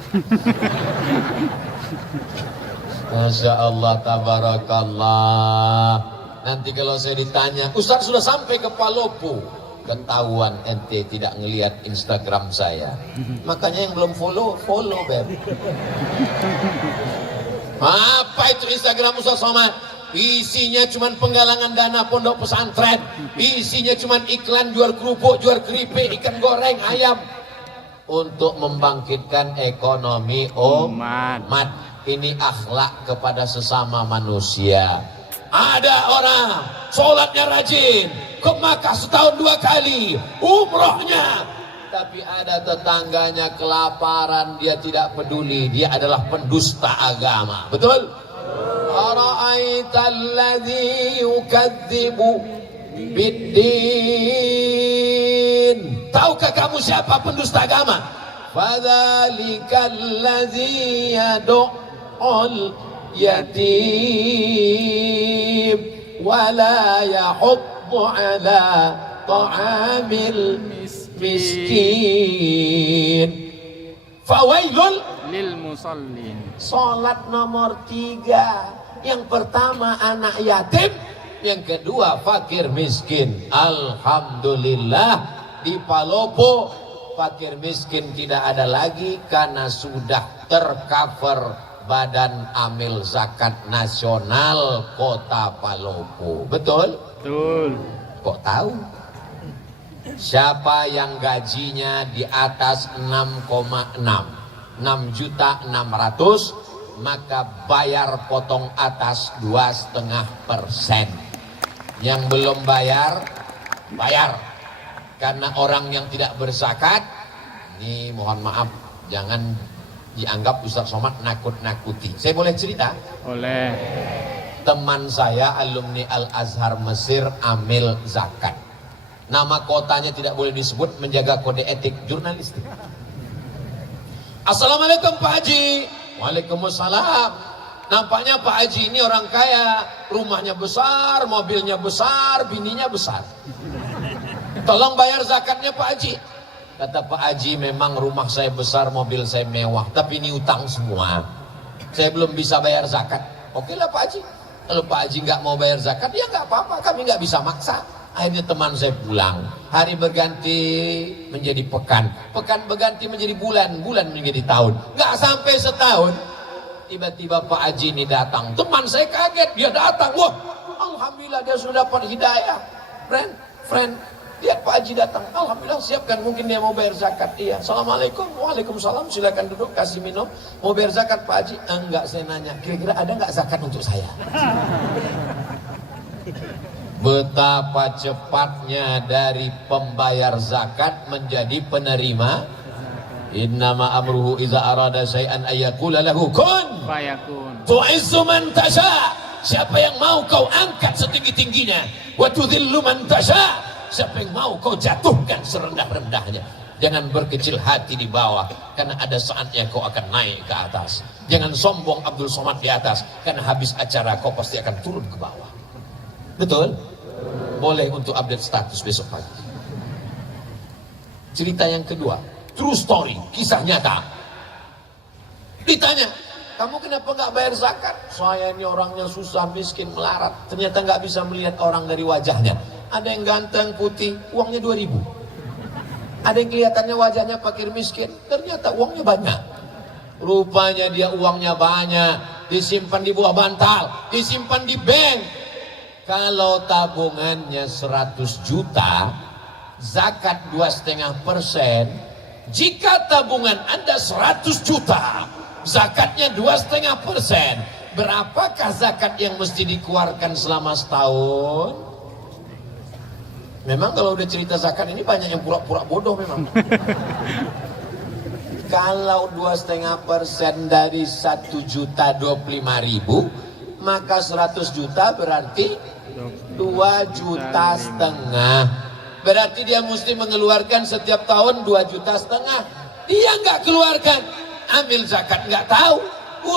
Masya Allah tabarakallah. Nanti kalau saya ditanya, Ustadz sudah sampai ke Palopo, ketahuan ente tidak ngelihat Instagram saya. Makanya yang belum follow Beb. Apa itu Instagram Ustadz Somad? Isinya cuma penggalangan dana pondok pesantren, isinya cuma iklan jual kerupuk, jual keripik, ikan goreng, ayam, untuk membangkitkan ekonomi umat. Ini akhlak kepada sesama manusia. Ada orang sholatnya rajin, ke Makkah setahun 2 kali, umrohnya, tapi ada tetangganya kelaparan, dia tidak peduli, dia adalah pendusta agama. Betul? Ara'aital ladzi yukadzibu biddin. Tahukah kamu siapa pendusta agama? Fadzalikal ladzi yad'ul yatim wa la yahuddu ala ta'amil miskin. Fawailul lil musallin. Salat nomor 3. Yang pertama anak yatim, yang kedua fakir miskin. Alhamdulillah di Palopo fakir miskin tidak ada lagi karena sudah tercover Badan Amil Zakat Nasional Kota Palopo. Betul? Betul. Kok tahu? Siapa yang gajinya di atas 6,6, 6.600.000, maka bayar potong atas 2,5%. Yang belum bayar, bayar. Karena orang yang tidak berzakat, ini mohon maaf, jangan dianggap Ustadz Somad nakut-nakuti. Saya boleh cerita? Boleh. Teman saya alumni Al-Azhar Mesir amil zakat. Nama kotanya tidak boleh disebut, menjaga kode etik jurnalistik. Assalamualaikum Pak Haji. Waalaikumsalam. Nampaknya Pak Haji ini orang kaya, rumahnya besar, mobilnya besar, bininya besar. Tolong bayar zakatnya Pak Haji. Kata Pak Haji, memang rumah saya besar, mobil saya mewah, tapi ini utang semua. Saya belum bisa bayar zakat. Oke lah Pak Haji. Kalau Pak Haji nggak mau bayar zakat, ya nggak apa-apa, kami nggak bisa maksa. Akhirnya teman saya pulang. Hari berganti menjadi pekan, pekan berganti menjadi bulan, bulan menjadi tahun. Nggak sampai setahun, tiba-tiba Pak Haji ini datang. Teman saya kaget, dia datang. Wah, alhamdulillah dia sudah dapat hidayah. Friend, lihat Pak Haji datang. Alhamdulillah, siapkan, mungkin dia mau bayar zakat. Iya. Assalamualaikum. Waalaikumsalam. Silakan duduk, kasih minum. Mau bayar zakat Pak Haji? Enggak, saya nanya. Kira-kira ada nggak zakat untuk saya? Betapa cepatnya dari pembayar zakat menjadi penerima. Innama amruhu iza arada syai'an ayyakula lahu kun Fayakun. tu'izzu man tasha. Siapa yang mau kau angkat setinggi-tingginya, wa tudhillu man tasha. Siapa yang mau kau jatuhkan serendah-rendahnya. Jangan berkecil hati di bawah, karena ada saatnya kau akan naik ke atas. Jangan sombong Abdul Somad di atas, karena habis acara kau pasti akan turun ke bawah. Betul? Boleh untuk update status besok pagi. Cerita yang kedua, true story, kisah nyata. Ditanya, kamu kenapa nggak bayar zakat? Saya ini orangnya susah, miskin, melarat. Ternyata nggak bisa melihat orang dari wajahnya. Ada yang ganteng, putih, uangnya 2.000. Ada yang kelihatannya wajahnya fakir miskin, ternyata uangnya banyak. Rupanya dia uangnya banyak, disimpan di bawah bantal, disimpan di bank. Kalau tabungannya 100 juta, zakat 2,5%. Jika tabungan Anda 100 juta, zakatnya 2,5%. Berapakah zakat yang mesti dikeluarkan selama setahun? Memang kalau udah cerita zakat ini banyak yang pura-pura bodoh memang. Kalau 2,5% dari 1.025.000, maka 100 juta berarti 2,5 juta. Berarti dia mesti mengeluarkan setiap tahun 2,5 juta. Dia nggak keluarkan. Ambil zakat nggak tahu.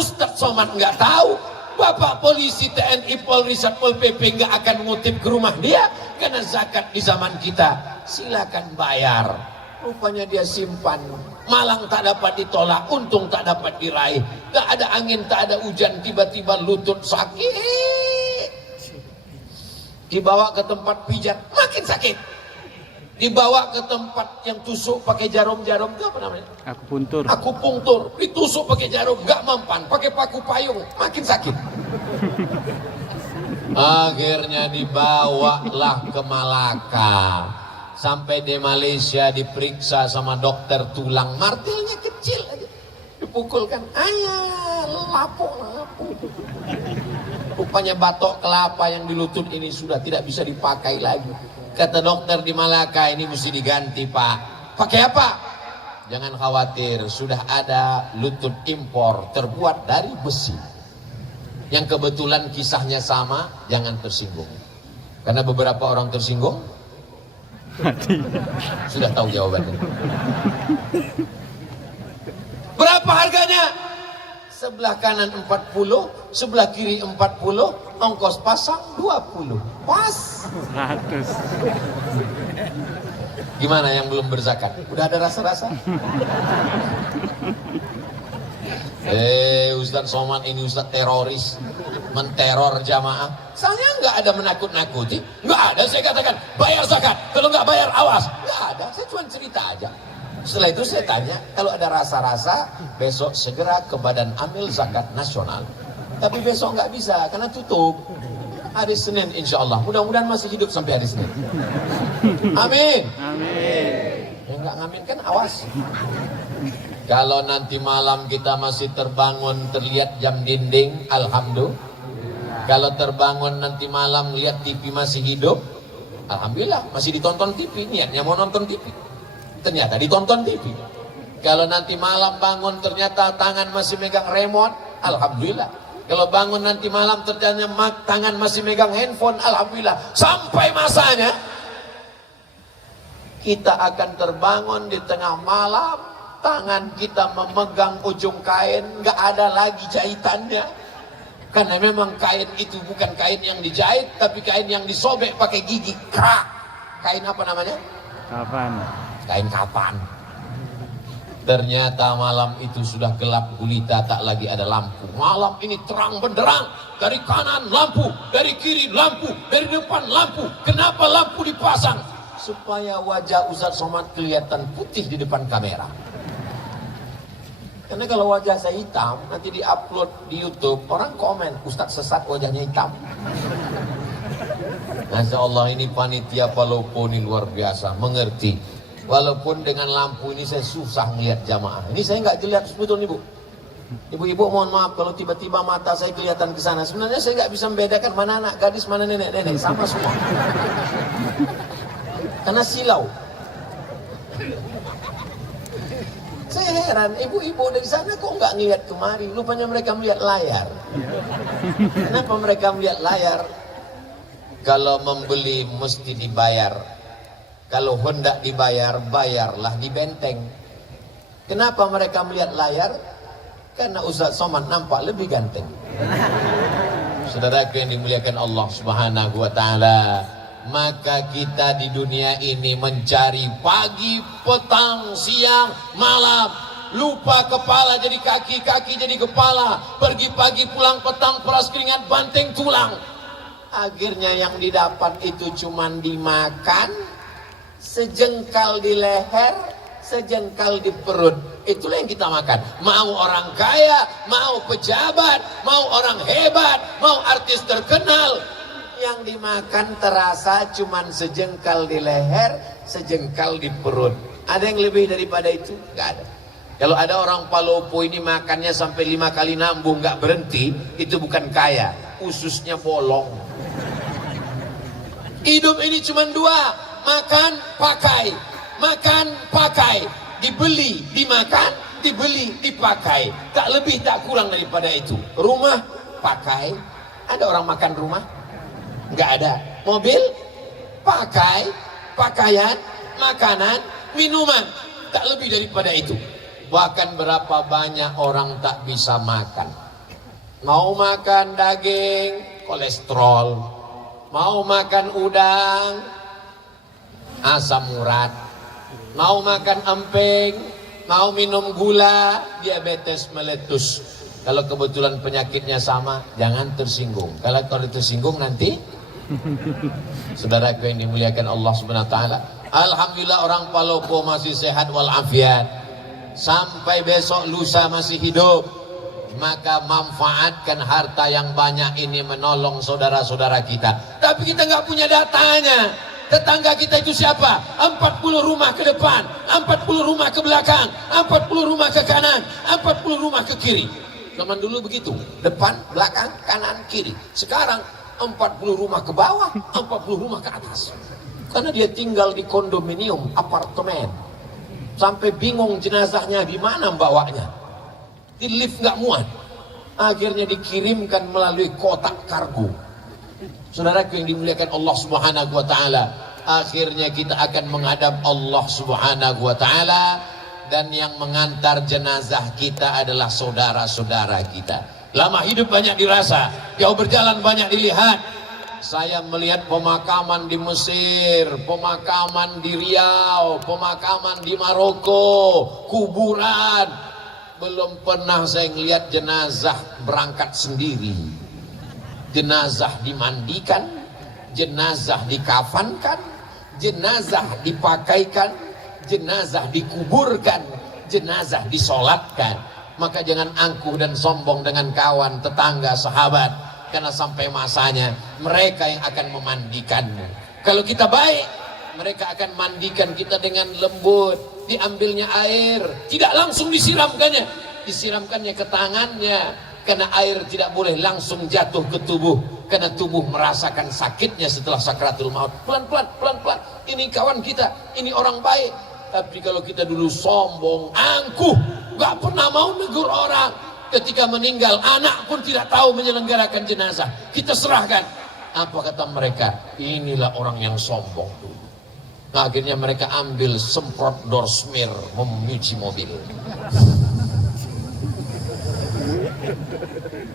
Ustadz Somad nggak tahu. Bapak polisi, TNI, Polri, Satpol PP nggak akan ngutip ke rumah dia. Karena zakat di zaman kita, silakan bayar. Rupanya dia simpan. Malang tak dapat ditolak, untung tak dapat diraih. Tak ada angin, tak ada hujan, tiba-tiba lutut sakit. Dibawa ke tempat pijat, makin sakit. Dibawa ke tempat yang tusuk pakai jarum-jarum, itu apa namanya? Akupuntur. Akupunktur, ditusuk pakai jarum, nggak mempan, pakai paku payung, makin sakit. Akhirnya dibawalah ke Malaka. Sampai di Malaysia diperiksa sama dokter tulang, martilnya kecil aja, dipukulkan, ayah lapuk. Rupanya batok kelapa yang di lutut ini sudah tidak bisa dipakai lagi. Kata dokter di Malaka, ini mesti diganti Pak. Pakai apa? Jangan khawatir, sudah ada lutut impor terbuat dari besi. Yang kebetulan kisahnya sama, jangan tersinggung. Karena beberapa orang tersinggung, sudah tahu jawabannya. Berapa harganya? Sebelah kanan 40, sebelah kiri 40, ongkos pasang 20. Pas. 100. Gimana yang belum berzakat? Udah ada rasa-rasa? Ustadz Somad ini Ustadz teroris, menteror jamaah. Saya nggak ada menakut-nakuti, nggak ada. Saya katakan bayar zakat, kalau nggak bayar awas. Nggak ada, saya cuma cerita aja. Setelah itu saya tanya, kalau ada rasa-rasa, besok segera ke Badan Amil Zakat Nasional. Tapi besok nggak bisa, karena tutup. Hari Senin insya Allah, mudah-mudahan masih hidup sampai hari Senin. Amin. Amin. Yang nggak ngamin kan awas. Kalau nanti malam kita masih terbangun terlihat jam dinding, alhamdulillah. Kalau terbangun nanti malam lihat TV masih hidup, alhamdulillah. Masih ditonton TV, niatnya mau nonton TV, ternyata ditonton TV. Kalau nanti malam bangun ternyata tangan masih megang remote, alhamdulillah. Kalau bangun nanti malam ternyata tangan masih megang handphone, alhamdulillah. Sampai masanya kita akan terbangun di tengah malam, tangan kita memegang ujung kain, nggak ada lagi jahitannya. Karena memang kain itu bukan kain yang dijahit, tapi kain yang disobek pakai gigi, krak. kain apa namanya? Kapan? Kain kapan. Ternyata malam itu sudah gelap gulita, tak lagi ada lampu. Malam ini terang benderang, dari kanan lampu, dari kiri lampu, dari depan lampu. Kenapa lampu dipasang? Supaya wajah Ustaz Somad kelihatan putih di depan kamera. Karena kalau wajah saya hitam, nanti diupload di YouTube, orang komen, Ustaz sesat wajahnya hitam. Masya Allah, ini panitia Palopo ini luar biasa, mengerti. Walaupun dengan lampu ini saya susah melihat jamaah. Ini saya nggak jelas sebetulnya, Bu. Ibu-ibu mohon maaf kalau tiba-tiba mata saya kelihatan ke sana. Sebenarnya saya nggak bisa membedakan mana anak gadis, mana nenek-nenek, sama semua. Karena silau. Saya heran, ibu-ibu dari sana kok nggak ngelihat kemari? Lupanya mereka melihat layar. Kenapa mereka melihat layar? Kalau membeli mesti dibayar. Kalau hendak dibayar, bayarlah di benteng. Kenapa mereka melihat layar? Karena Ustaz Somad nampak lebih ganteng. Saudaraku yang dimuliakan Allah Subhanahu wa Ta'ala, maka kita di dunia ini mencari pagi, petang, siang, malam. Lupa kepala jadi kaki, kaki jadi kepala. Pergi pagi, pulang petang, peras keringat, banteng tulang. Akhirnya yang didapat itu cuman dimakan, sejengkal di leher, sejengkal di perut. Itulah yang kita makan. Mau orang kaya, mau pejabat, mau orang hebat, mau artis terkenal, yang dimakan terasa cuman sejengkal di leher, sejengkal di perut. Ada yang lebih daripada itu? Gak ada. Kalau ada orang Palopo ini makannya sampai 5 kali nambung gak berhenti, itu bukan kaya, ususnya bolong. Hidup ini cuma 2, makan, pakai. Makan, pakai. Dibeli, dimakan, dibeli, dipakai. Tak lebih, tak kurang daripada itu. Rumah, pakai. Ada orang makan rumah? Enggak ada. Mobil, pakai. Pakaian, makanan, minuman. Tak lebih daripada itu. Bahkan berapa banyak orang tak bisa makan. Mau makan daging, kolesterol. Mau makan udang, asam urat. Mau makan emping, mau minum gula, diabetes meletus. Kalau kebetulan penyakitnya sama, jangan tersinggung. Kalau tersinggung nanti, saudaraku yang dimuliakan Allah Subhanahu wa Ta'ala, alhamdulillah orang Palopo masih sehat walafiat. Sampai besok lusa masih hidup. Maka manfaatkan harta yang banyak ini menolong saudara-saudara kita. Tapi kita nggak punya datanya. Tetangga kita itu siapa? 40 rumah ke depan, 40 rumah ke belakang, 40 rumah ke kanan, 40 rumah ke kiri. Zaman dulu begitu, depan, belakang, kanan, kiri. Sekarang 40 rumah ke bawah, 40 rumah ke atas. Karena dia tinggal di kondominium, apartemen. Sampai bingung jenazahnya di mana bawanya. Di lift nggak muat, akhirnya dikirimkan melalui kotak kargo. Saudaraku yang dimuliakan Allah Subhanahu wa Ta'ala, akhirnya kita akan menghadap Allah Subhanahu wa Ta'ala, dan yang mengantar jenazah kita adalah saudara-saudara kita. Lama hidup banyak dirasa, jauh berjalan banyak dilihat. Saya melihat pemakaman di Mesir, pemakaman di Riau, pemakaman di Maroko, kuburan. Belum pernah saya melihat jenazah berangkat sendiri. Jenazah dimandikan, jenazah dikafankan, jenazah dipakaikan, jenazah dikuburkan, jenazah disolatkan. Maka jangan angkuh dan sombong dengan kawan, tetangga, sahabat. Karena sampai masanya mereka yang akan memandikanmu. Kalau kita baik, mereka akan mandikan kita dengan lembut. Diambilnya air, tidak langsung disiramkannya, disiramkannya ke tangannya. Karena air tidak boleh langsung jatuh ke tubuh, karena tubuh merasakan sakitnya setelah sakratul maut. Pelan-pelan, pelan-pelan. Ini kawan kita, ini orang baik. Tapi kalau kita dulu sombong, angkuh, gak pernah mau negur orang, ketika meninggal anak pun tidak tahu menyelenggarakan jenazah, kita serahkan. Apa kata mereka? Inilah orang yang sombong dulu. Nah, akhirnya mereka ambil semprot door smear menyuci mobil.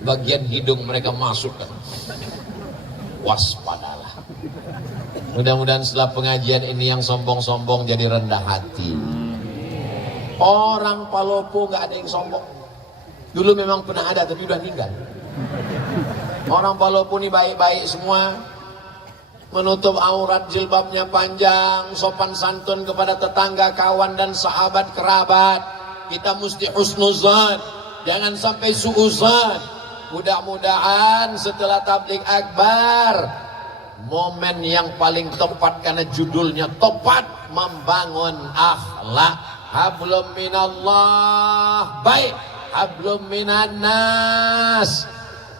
Bagian hidung mereka masukkan. Waspadalah. Mudah-mudahan setelah pengajian ini yang sombong-sombong jadi rendah hati. Orang Palopo nggak ada yang sombong. Dulu memang pernah ada tapi udah meninggal. Orang Palopo ini baik-baik semua, menutup aurat, jilbabnya panjang, sopan santun kepada tetangga, kawan dan sahabat kerabat. Kita mesti husnuzan, jangan sampai suuzan. Mudah-mudahan setelah tabligh akbar, momen yang paling tepat karena judulnya tepat, membangun akhlak. Hablum minallah, baik hablum minan nas.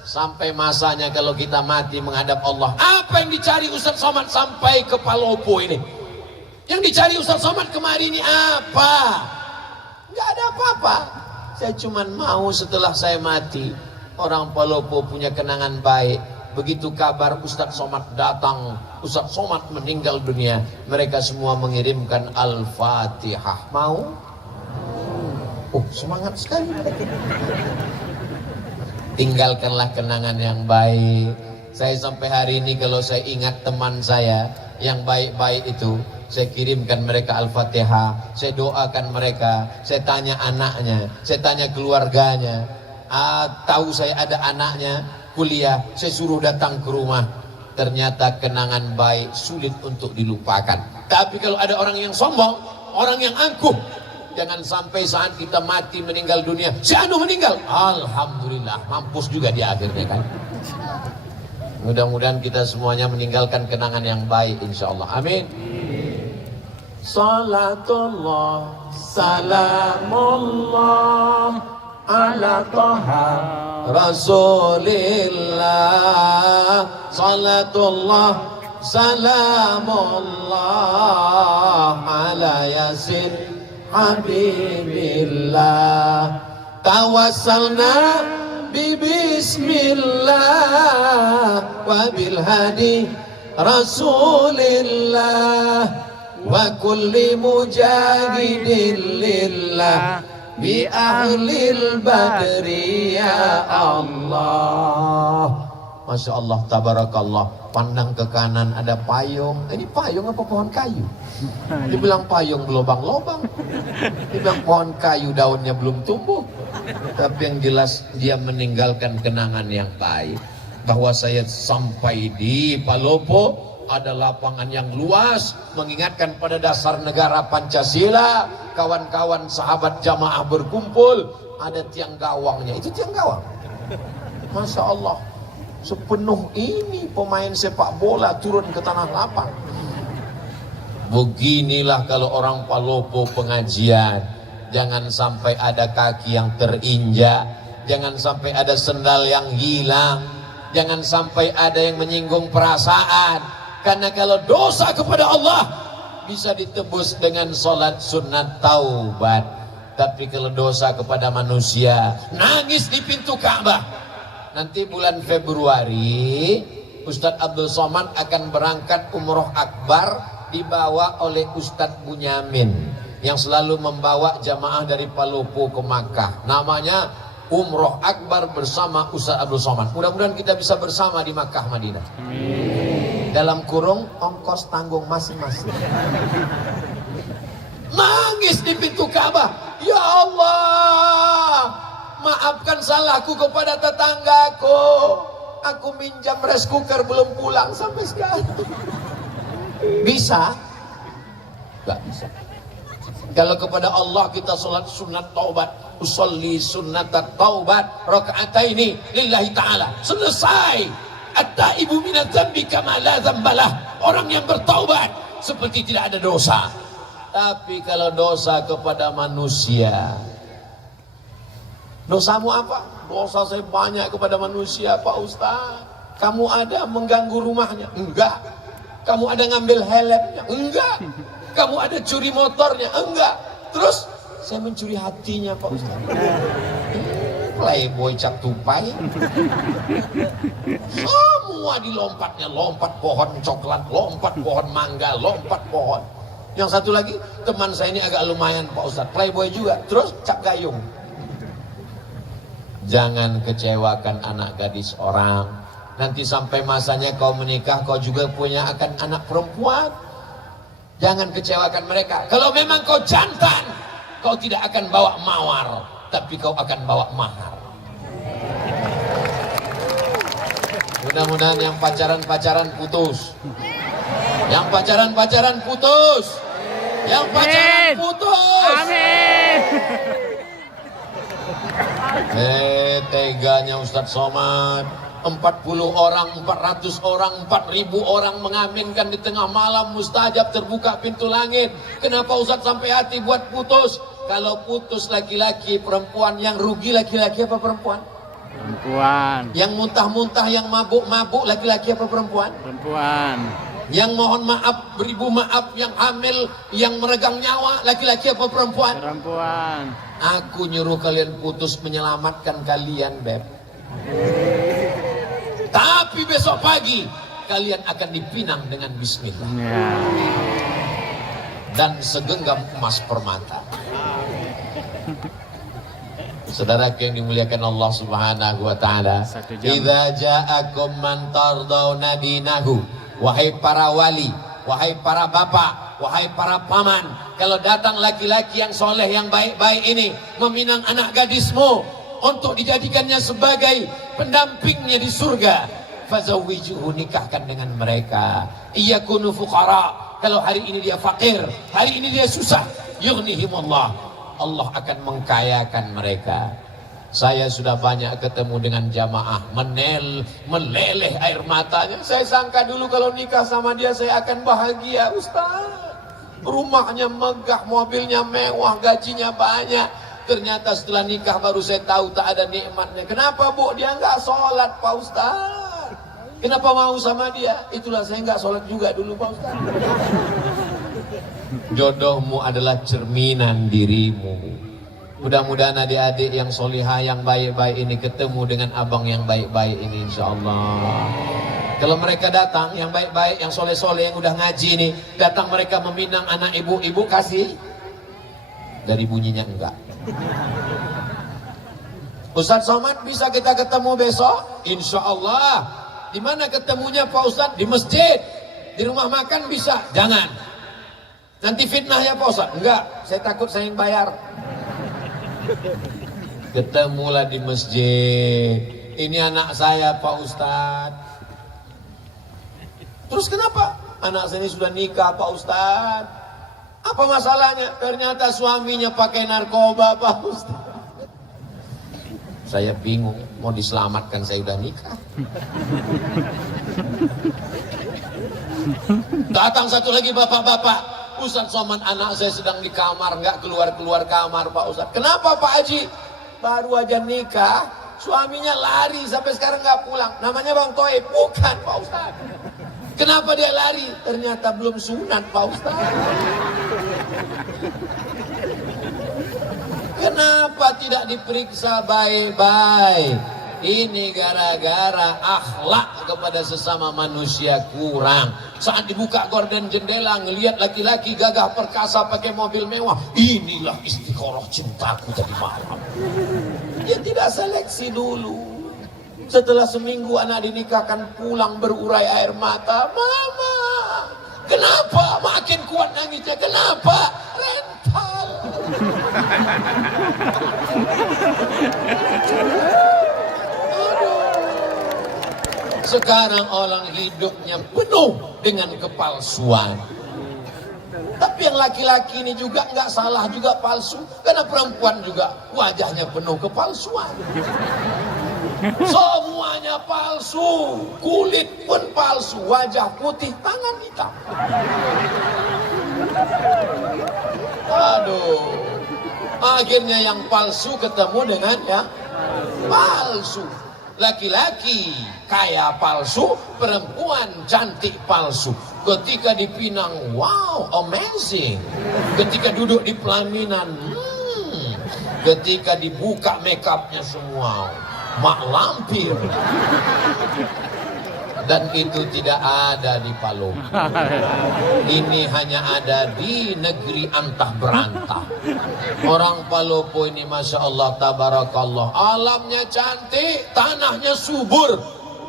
Sampai masanya kalau kita mati menghadap Allah. Apa yang dicari Ustaz Somad sampai ke Palopo ini? Yang dicari Ustaz Somad kemarin ini apa? Nggak ada apa-apa. Saya cuma mau setelah saya mati, orang Palopo punya kenangan baik. Begitu kabar Ustaz Somad datang, Ustaz Somad meninggal dunia, mereka semua mengirimkan Al-Fatihah. Mau? Oh, semangat sekali. Tinggalkanlah kenangan yang baik. Saya sampai hari ini kalau saya ingat teman saya yang baik-baik itu, saya kirimkan mereka Al-Fatihah, saya doakan mereka, saya tanya anaknya, saya tanya keluarganya. Tahu saya ada anaknya kuliah, saya suruh datang ke rumah. Ternyata kenangan baik sulit untuk dilupakan. Tapi kalau ada orang yang sombong, orang yang angkuh, jangan sampai saat kita mati meninggal dunia, si anu meninggal, alhamdulillah, mampus juga di akhirnya kan. Mudah-mudahan kita semuanya meninggalkan kenangan yang baik insyaallah. Amin. Salatullah salamullah ala taha rasulillah. Salatullah salamullah ala yasin habibillah. Tawassalna bismillah wa bil hadi rasulillah wa kulli mujahidin lillah bi ahlil badri ya Allah. Masya Allah, tabarakallah. Pandang ke kanan ada payung. Ini payung apa pohon kayu? Dibilang payung berlobang-lobang, dibilang pohon kayu daunnya belum tumbuh. Tapi yang jelas dia meninggalkan kenangan yang baik. Bahwa saya sampai di Palopo, ada lapangan yang luas, mengingatkan pada dasar negara Pancasila. Kawan-kawan sahabat jamaah berkumpul, ada tiang gawangnya. Itu tiang gawang. Masya Allah, sepenuh ini pemain sepak bola turun ke tanah lapang. Beginilah kalau orang Palopo pengajian. Jangan sampai ada kaki yang terinjak, jangan sampai ada sendal yang hilang, jangan sampai ada yang menyinggung perasaan. Karena kalau dosa kepada Allah bisa ditebus dengan sholat sunat taubat. Tapi kalau dosa kepada manusia, nangis di pintu Ka'bah. Nanti bulan Februari Ustadz Abdul Somad akan berangkat umroh akbar, dibawa oleh Ustadz Bunyamin yang selalu membawa jamaah dari Palopo ke Makkah. Namanya umroh akbar bersama Ustadz Abdul Somad. Mudah-mudahan kita bisa bersama di Makkah Madinah. Amin. Dalam kurung ongkos tanggung masing-masing. Nangis di pintu Ka'bah, ya Allah, maafkan salahku kepada tetanggaku. Aku minjam rice cooker belum pulang sampai sekarang. Bisa? Gak bisa. Kalau kepada Allah kita sholat sunat taubat, usolli sunat taubat rakaataini lillahi ta'ala, selesai. At-taibu minadz dzambi kama la dzambalah. Orang yang bertaubat seperti tidak ada dosa. Tapi kalau dosa kepada manusia, dosamu apa? Dosa saya banyak kepada manusia, Pak Ustaz. Kamu ada mengganggu rumahnya? Enggak. Kamu ada ngambil helmnya? Enggak. Kamu ada curi motornya? Enggak. Terus saya mencuri hatinya, Pak Ustaz. Playboy cap tupai. Semua dilompatnya, lompat pohon coklat, lompat pohon mangga, lompat pohon. Yang satu lagi teman saya ini agak lumayan, Pak Ustaz, playboy juga. Terus cap gayung. Jangan kecewakan anak gadis orang. Nanti sampai masanya kau menikah, kau juga punya akan anak perempuan. Jangan kecewakan mereka. Kalau memang kau jantan, kau tidak akan bawa mawar, tapi kau akan bawa mahar. Mudah-mudahan yang pacaran-pacaran putus. Yang pacaran-pacaran putus. Yang pacaran putus. Amin. Teganya Ustadz Somad. 40 orang, 400 orang, 4000 orang mengaminkan di tengah malam mustajab terbuka pintu langit. Kenapa Ustadz sampai hati buat putus? Kalau putus laki-laki, perempuan, yang rugi laki-laki apa perempuan? Perempuan. Yang muntah-muntah, yang mabuk-mabuk, laki-laki apa perempuan? Perempuan. Yang mohon maaf, beribu maaf, yang hamil, yang meregang nyawa, laki-laki apa perempuan? Perempuan. Aku nyuruh kalian putus menyelamatkan kalian, Beb. Tapi besok pagi kalian akan dipinang dengan bismillah Ya. dan segenggam emas permata. Saudaraku yang dimuliakan Allah Subhanahu wa taala, Satu jam. idza ja'akum man tardawna dinahu, wahai para wali, wahai para bapak, wahai para paman, kalau datang laki-laki yang soleh, yang baik-baik ini meminang anak gadismu untuk dijadikannya sebagai pendampingnya di surga, fazawwijuhu, nikahkan dengan mereka. Iyakunu fuqara, kalau hari ini dia fakir, hari ini dia susah, yughnihimullah, Allah akan mengkayakan mereka. Saya sudah banyak ketemu dengan jamaah meleleh air matanya. Saya sangka dulu kalau nikah sama dia saya akan bahagia, Ustaz. Rumahnya megah, mobilnya mewah, gajinya banyak. Ternyata setelah nikah baru saya tahu tak ada nikmatnya. Kenapa, Bu? Dia nggak sholat, Pak Ustaz. Kenapa mau sama dia? Itulah saya nggak sholat juga dulu, Pak Ustaz. Jodohmu adalah cerminan dirimu. Mudah-mudahan adik-adik yang solihah, yang baik-baik ini ketemu dengan abang yang baik-baik ini, insya Allah. Kalau mereka datang, yang baik-baik, yang soleh-soleh, yang udah ngaji ini, datang mereka meminang anak ibu-ibu, kasih. Dari bunyinya enggak. Ustadz Somad, bisa kita ketemu besok? Insya Allah. Di mana ketemunya Pak Ustadz? Di masjid. Di rumah makan bisa? Jangan. Nanti fitnah ya Pak Ustadz? Enggak, saya takut saya yang bayar. Ketemulah di masjid. Ini anak saya Pak Ustadz. Terus kenapa? Anak saya ini sudah nikah Pak Ustadz. Apa masalahnya? Ternyata suaminya pakai narkoba, Pak Ustaz. Saya bingung, mau diselamatkan saya udah nikah. Datang satu lagi bapak-bapak, Ustaz Somad, anak saya sedang di kamar, nggak keluar-keluar kamar, Pak Ustaz. Kenapa Pak Haji? Baru aja nikah, suaminya lari sampai sekarang nggak pulang. Namanya Bang Toib? Bukan, Pak Ustaz. Kenapa dia lari? Ternyata belum sunat, Pak Ustaz. Kenapa tidak diperiksa baik-baik? Ini gara-gara akhlak kepada sesama manusia kurang. Saat dibuka gorden jendela, ngelihat laki-laki gagah perkasa pakai mobil mewah, inilah istiqoroh cintaku tadi malam. Dia tidak seleksi dulu. Setelah seminggu anak dinikahkan, pulang berurai air mata. Mama, kenapa? Makin kuat nangisnya. Kenapa? Rental. Sekarang orang hidupnya penuh dengan kepalsuan. Tapi yang laki-laki ini juga nggak salah juga palsu. Karena perempuan juga wajahnya penuh kepalsuan. Semuanya palsu, kulit pun palsu, wajah putih, tangan hitam. Aduh, akhirnya yang palsu ketemu dengan yang palsu. Laki-laki kaya palsu, perempuan cantik palsu. Ketika dipinang, wow, amazing. Ketika duduk di pelaminan, ketika dibuka makeupnya semua, mak lampir. Dan itu tidak ada di Palu. Ini hanya ada di negeri antah berantah. Orang Palopo ini Masya Allah, Tabarakallah, alamnya cantik, tanahnya subur.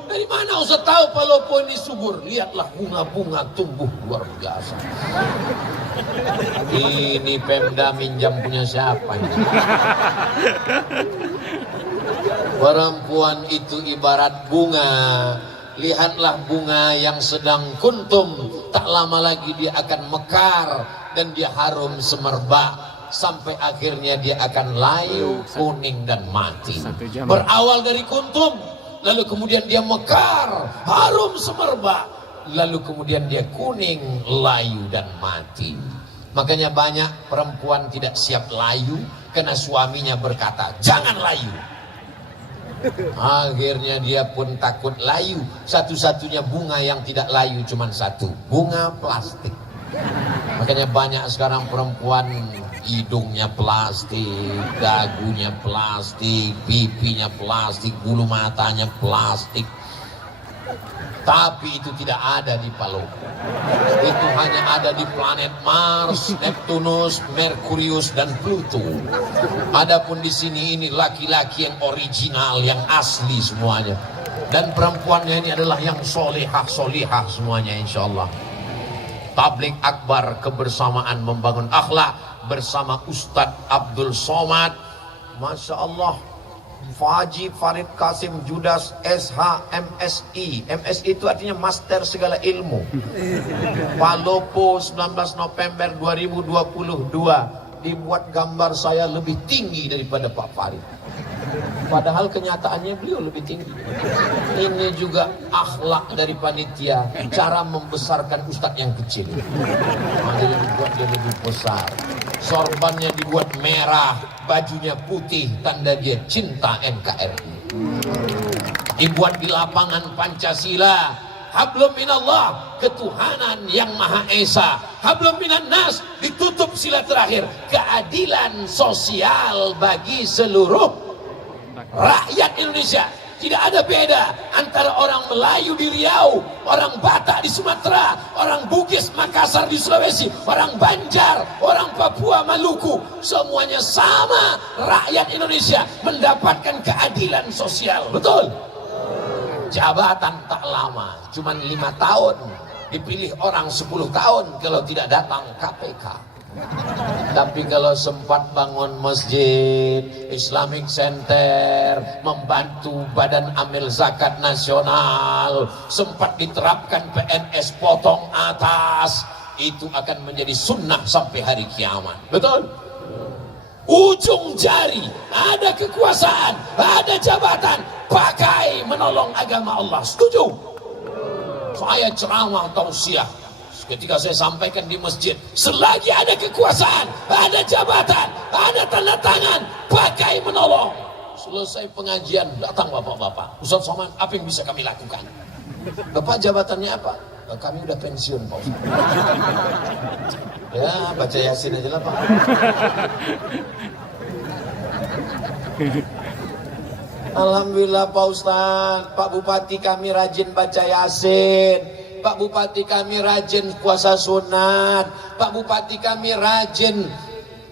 Dari mana Ustaz tahu Palopo ini subur? Lihatlah bunga-bunga tumbuh luar biasa. Ini Pemda minjam punya siapa ini? Perempuan itu ibarat bunga. Lihatlah bunga yang sedang kuntum. Tak lama lagi dia akan mekar dan dia harum semerbak. Sampai akhirnya dia akan layu, kuning dan mati. Berawal dari kuntum, lalu kemudian dia mekar, harum semerbak, lalu kemudian dia kuning, layu dan mati. Makanya banyak perempuan tidak siap layu karena suaminya berkata, jangan layu. Akhirnya dia pun takut layu. Satu-satunya bunga yang tidak layu cuma satu, bunga plastik. Makanya banyak sekarang perempuan hidungnya plastik, dagunya plastik, pipinya plastik, bulu matanya plastik. Tapi itu tidak ada di Palopo. Itu hanya ada di planet Mars, Neptunus, Merkurius dan Pluto. Adapun di sini ini laki-laki yang original, yang asli semuanya. Dan perempuannya ini adalah yang solihah semuanya insya Allah. Tablik akbar kebersamaan membangun akhlak bersama Ustadz Abdul Somad, Masya Allah. Faji Farid Kasim Judas SH MSI. MSI itu artinya Master Segala Ilmu. Palopo 19 November 2022. Dibuat gambar saya lebih tinggi daripada Pak Farid. Padahal kenyataannya beliau lebih tinggi. Ini juga akhlak dari panitia, cara membesarkan ustadz yang kecil. Ada yang dibuat dia lebih besar. Sorbannya dibuat merah, bajunya putih, tanda dia cinta NKRI. Dibuat di lapangan Pancasila, hablum minallah, ketuhanan yang Maha Esa. Hablum minan nas, ditutup sila terakhir, keadilan sosial bagi seluruh rakyat Indonesia. Tidak ada beda antara orang Melayu di Riau, orang Batak di Sumatera, orang Bugis Makassar di Sulawesi, orang Banjar, orang Papua Maluku. Semuanya sama, rakyat Indonesia mendapatkan keadilan sosial. Betul? Jabatan tak lama, cuma 5 tahun. Dipilih orang 10 tahun kalau tidak datang KPK. Tapi kalau sempat bangun masjid, Islamic Center, membantu Badan Amil Zakat Nasional, sempat diterapkan PNS potong atas, itu akan menjadi sunnah sampai hari kiamat. Betul? Ujung jari, ada kekuasaan, ada jabatan, pakai menolong agama Allah. Setuju? Saya ceramah tausiah. Ketika saya sampaikan di masjid, selagi ada kekuasaan, ada jabatan, ada tanda tangan, pakai menolong. Selesai pengajian, datang bapak-bapak. Ustaz Somad, apa yang bisa kami lakukan? Bapak jabatannya apa? Kami udah pensiun, Pak Ustaz. Ya, baca Yasin aja lah, Pak. Alhamdulillah Pak Ustaz, Pak Bupati kami rajin baca Yasin. Pak Bupati kami rajin puasa sunat, Pak Bupati kami rajin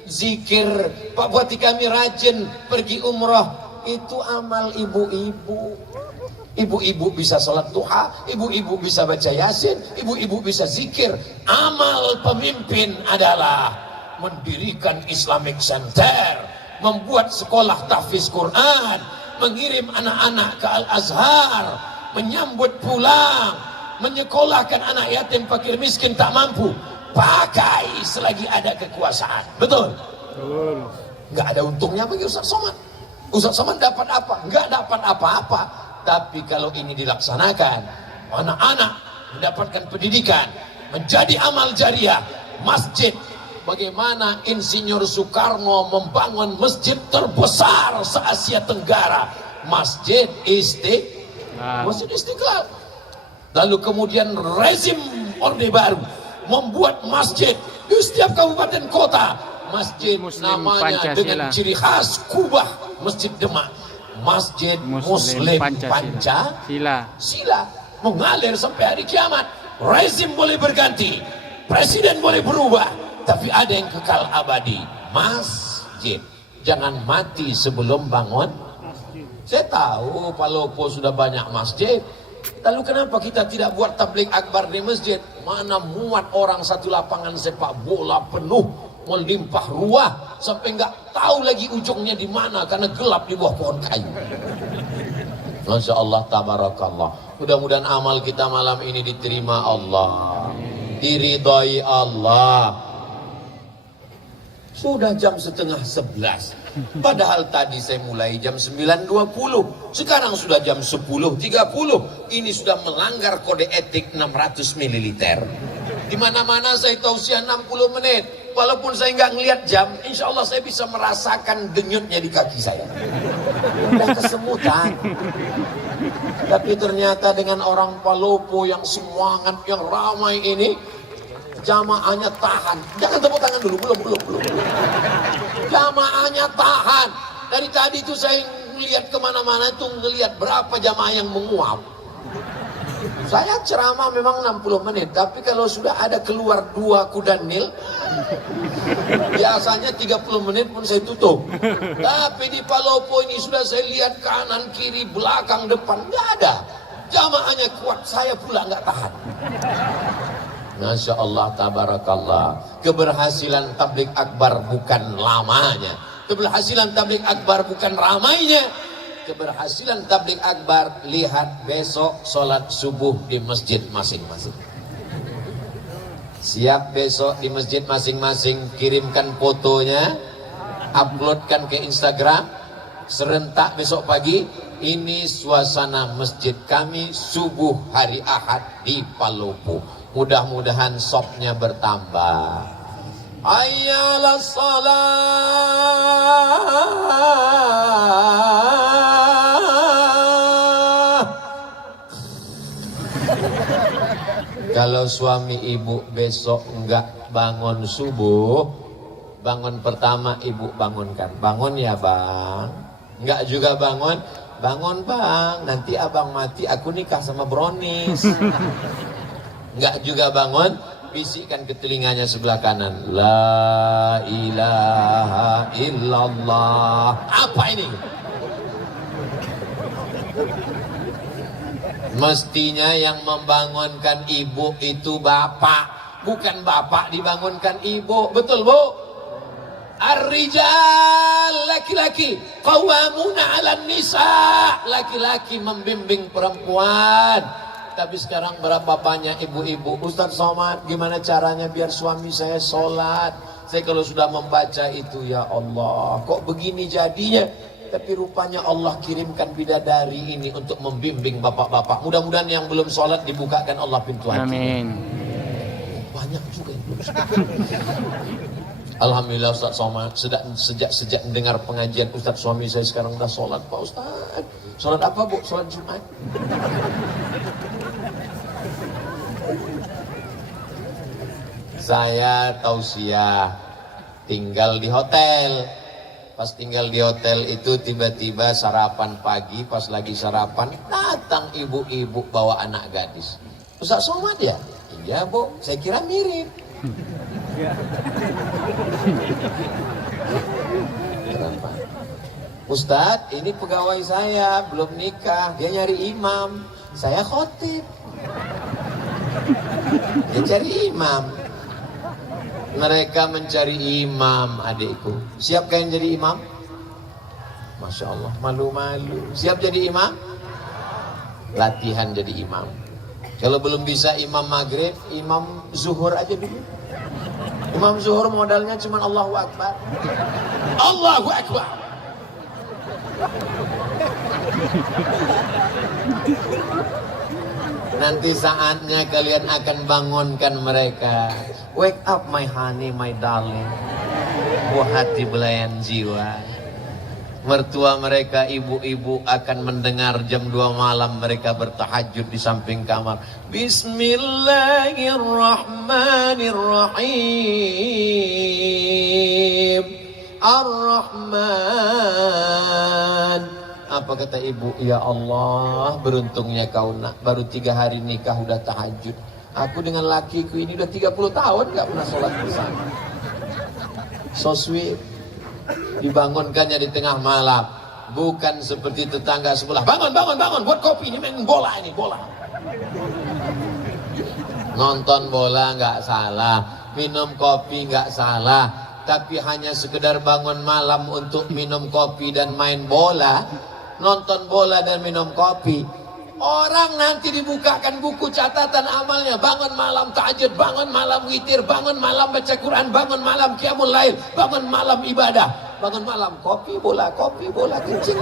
zikir, Pak Bupati kami rajin pergi umroh. Itu amal ibu-ibu. Ibu-ibu bisa sholat duha, ibu-ibu bisa baca Yasin, ibu-ibu bisa zikir. Amal pemimpin adalah mendirikan Islamic Center, membuat sekolah tahfiz Quran, mengirim anak-anak ke Al-Azhar, menyambut pulang, menyekolahkan anak yatim fakir miskin tak mampu. Pakai selagi ada kekuasaan. Betul? Betul. Nggak ada untungnya bagi Ustaz Somad. Ustaz Somad dapat apa? Nggak dapat apa-apa. Tapi kalau ini dilaksanakan, anak-anak mendapatkan pendidikan, menjadi amal jariah, masjid. Bagaimana Insinyur Soekarno membangun masjid terbesar se-Asia Tenggara, Masjid Istiqlal. Lalu kemudian rezim Orde Baru membuat masjid di setiap kabupaten kota. Masjid Muslim namanya Pancasila, dengan ciri khas Kubah, Masjid Demak. Masjid Muslim Pancasila. Mengalir sampai hari kiamat. Rezim boleh berganti, presiden boleh berubah, tapi ada yang kekal abadi. Masjid. Jangan mati sebelum bangun. Saya tahu Palopo sudah banyak masjid. Lalu kenapa kita tidak buat tabligh akbar di masjid? Mana muat orang satu lapangan sepak bola penuh, melimpah ruah, sampai nggak tahu lagi ujungnya di mana karena gelap di bawah pohon kayu. Masya Allah, tabarakallah. Mudah-mudahan amal kita malam ini diterima Allah, diridhai Allah. Sudah jam setengah 11. Padahal tadi saya mulai jam 9.20. Sekarang sudah jam 10.30. Ini sudah melanggar kode etik 600 ml. Di mana-mana saya tausiah 60 menit. Walaupun saya nggak ngelihat jam, insya Allah saya bisa merasakan denyutnya di kaki saya. Udah kesemutan. Tapi ternyata dengan orang Palopo yang semangat, yang ramai ini, jamaahnya tahan. Jangan tepuk tangan dulu, belum. Jamaahnya tahan. Dari tadi itu saya ngelihat kemana-mana itu ngelihat berapa jamaah yang menguap. Saya ceramah memang 60 menit, tapi kalau sudah ada keluar 2 kuda nil, biasanya 30 menit pun saya tutup. Tapi di Palopo ini sudah saya lihat kanan, kiri, belakang, depan, nggak ada. Jamaahnya kuat, saya pula nggak tahan. Masya Allah, tabarakallah. Keberhasilan tabligh akbar bukan lamanya. Keberhasilan tabligh akbar bukan ramainya. Keberhasilan tabligh akbar, lihat besok sholat subuh di masjid masing-masing. Siap besok di masjid masing-masing, kirimkan fotonya, uploadkan ke Instagram, serentak besok pagi. Ini suasana masjid kami subuh hari Ahad di Palopo. Mudah-mudahan sopnya bertambah. Ayyalah salat. Kalau suami ibu besok enggak bangun subuh, bangun pertama ibu bangunkan. Bangun ya bang. Enggak juga bangun. Bangun bang, nanti abang mati aku nikah sama Bronis. Enggak juga bangun, bisikkan ke telinganya sebelah kanan. La ilaha illallah. Apa ini? Mestinya yang membangunkan ibu itu bapak, bukan bapak dibangunkan ibu. Betul bu? Ar-rijal, laki-laki, qawwamuna 'alan nisa, laki-laki membimbing perempuan. Tapi sekarang berapa banyak ibu-ibu, Ustaz Somad, gimana caranya biar suami saya sholat? Saya kalau sudah membaca itu, ya Allah, kok begini jadinya? Tapi rupanya Allah kirimkan bidadari ini untuk membimbing bapak-bapak. Mudah-mudahan yang belum sholat dibukakan Allah pintu hati. Amin. Banyak juga yang belum sholat. Alhamdulillah Ustaz Somad, sejak mendengar pengajian Ustaz, suami saya sekarang udah sholat Pak Ustaz. Sholat apa bu? Sholat Jumat. Saya tausiah tinggal di hotel. Pas tinggal di hotel itu tiba-tiba sarapan pagi, pas lagi sarapan datang ibu-ibu bawa anak gadis. Ustaz Somad ya? Iya bu, saya kira mirip. Kenapa? Ustadz, ini pegawai saya belum nikah, dia nyari imam, saya khotib. Dia cari imam. Mereka mencari imam, adikku. Siap kalian jadi imam? Masya Allah, malu-malu. Siap jadi imam? Latihan jadi imam. Kalau belum bisa imam maghrib, imam zuhur aja dulu. Imam zuhur modalnya cuma Allahu Akbar. Allahu Akbar. Nanti saatnya kalian akan bangunkan mereka. Wake up my honey, my darling. Buah hati belayan jiwa. Mertua mereka, ibu-ibu akan mendengar jam 2 malam mereka bertahajud di samping kamar. Bismillahirrahmanirrahim. Ar-Rahman. Apa kata ibu? Ya Allah, beruntungnya kau nak, baru 3 hari nikah udah tahajud. Aku dengan lakiku ini udah 30 tahun gak pernah sholat bersama. So sweet. Dibangunkannya di tengah malam, bukan seperti tetangga sebelah. Bangun, bangun, bangun, buat kopi, ini main bola ini, bola. Nonton bola nggak salah, minum kopi nggak salah, tapi hanya sekedar bangun malam untuk minum kopi dan main bola, nonton bola dan minum kopi, orang nanti dibukakan buku catatan amalnya, bangun malam tahajud, bangun malam witir, bangun malam baca Quran, bangun malam qiyamul lail, bangun malam ibadah, bangun malam kopi bola, kencing.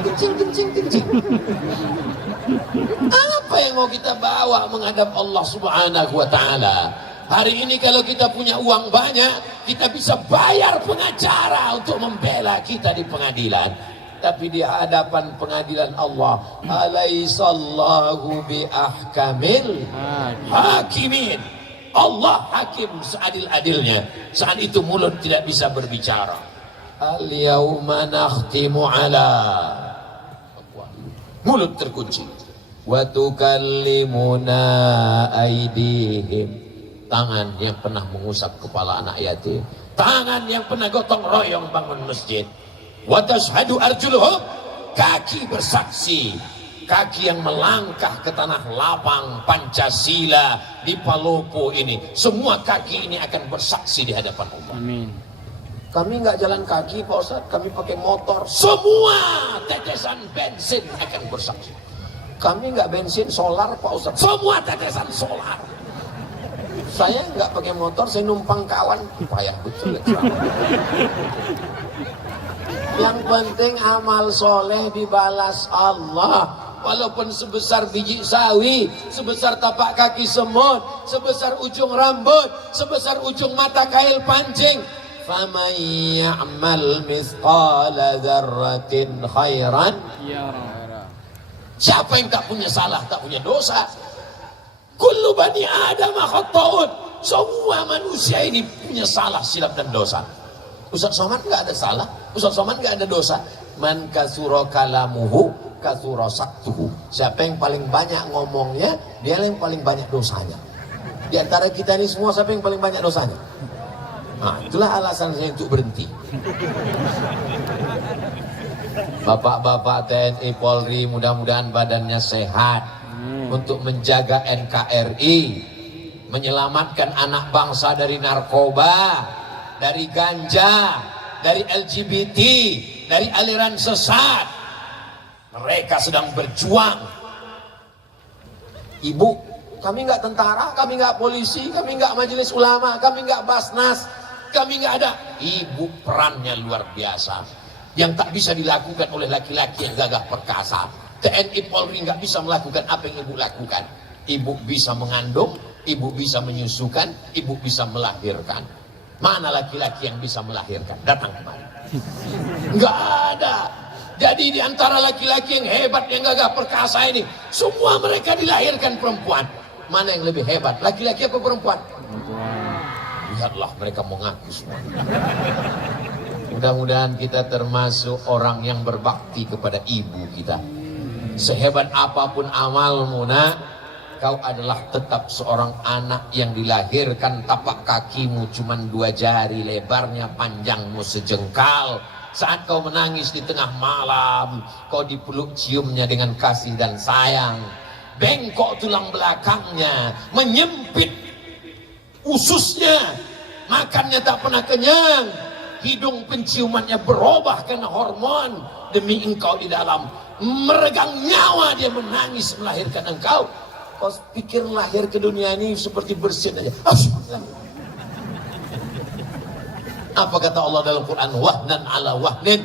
Apa yang mau kita bawa menghadap Allah Subhanahu wa Ta'ala? Hari ini kalau kita punya uang banyak, kita bisa bayar pengacara untuk membela kita di pengadilan. Tapi di hadapan pengadilan Allah, alaihissallahu bi ahkamil hakimin. Allah hakim seadil-adilnya. Saat itu mulut tidak bisa berbicara. Al yauma nakhtimu ala, mulut terkunci. Wa tukallimuna aydihim, tangan yang pernah mengusap kepala anak yatim, tangan yang pernah gotong royong bangun masjid. Wa tashhadu arjuluhum, kaki bersaksi, kaki yang melangkah ke tanah lapang Pancasila di Palopo ini, semua kaki ini akan bersaksi di hadapan Allah. Amin. Kami nggak jalan kaki Pak Ustadz, kami pakai motor. Semua tetesan bensin akan bersaksi. Kami nggak bensin solar Pak Ustadz, semua tetesan solar. Saya nggak pakai motor, saya numpang kawan. Payah betul. Yang penting amal soleh dibalas Allah. Walaupun sebesar biji sawi, sebesar tapak kaki semut, sebesar ujung rambut, sebesar ujung mata kail pancing. فَمَنْ يَعْمَلْ مِثْقَالَ ذَرَّةٍ خَيْرًا يَرَى. Siapa yang tak punya salah, tak punya dosa? Kullu bani Adam khata'un. Semua manusia ini punya salah, silap dan dosa. Ustaz Somad nggak ada salah, Ustaz Somad nggak ada dosa. Man kasura kalamuhu kasura saktuhu. Siapa yang paling banyak ngomongnya, dia yang paling banyak dosanya. Di antara kita ini semua, siapa yang paling banyak dosanya? Nah, itulah alasan saya untuk berhenti. Bapak-bapak TNI Polri, mudah-mudahan badannya sehat untuk menjaga NKRI, menyelamatkan anak bangsa dari narkoba, dari ganja, dari LGBT, dari aliran sesat. Mereka sedang berjuang. Ibu, kami nggak tentara, kami nggak polisi, kami nggak majelis ulama, kami nggak basnas, kami nggak ada. Ibu perannya luar biasa, yang tak bisa dilakukan oleh laki-laki yang gagah perkasa. TNI Polri nggak bisa melakukan apa yang ibu lakukan. Ibu bisa mengandung, ibu bisa menyusukan, ibu bisa melahirkan. Mana laki-laki yang bisa melahirkan? Datang kemari. Nggak ada. Jadi di antara laki-laki yang hebat, yang gagah perkasa ini, semua mereka dilahirkan perempuan. Mana yang lebih hebat, laki-laki apa perempuan? Lihatlah mereka mengaku semua. Mudah-mudahan kita termasuk orang yang berbakti kepada ibu kita. Sehebat apapun amalmu nak, kau adalah tetap seorang anak yang dilahirkan tapak kakimu cuma 2 jari, lebarnya panjangmu sejengkal. Saat kau menangis di tengah malam, kau dipeluk ciumnya dengan kasih dan sayang. Bengkok tulang belakangnya, menyempit ususnya, makannya tak pernah kenyang. Hidung penciumannya berubah karena hormon. Demi engkau di dalam, meregang nyawa dia menangis melahirkan engkau. Kau pikir lahir ke dunia ini seperti bersin aja. Apa kata Allah dalam Quran? Wahnan ala wahnin.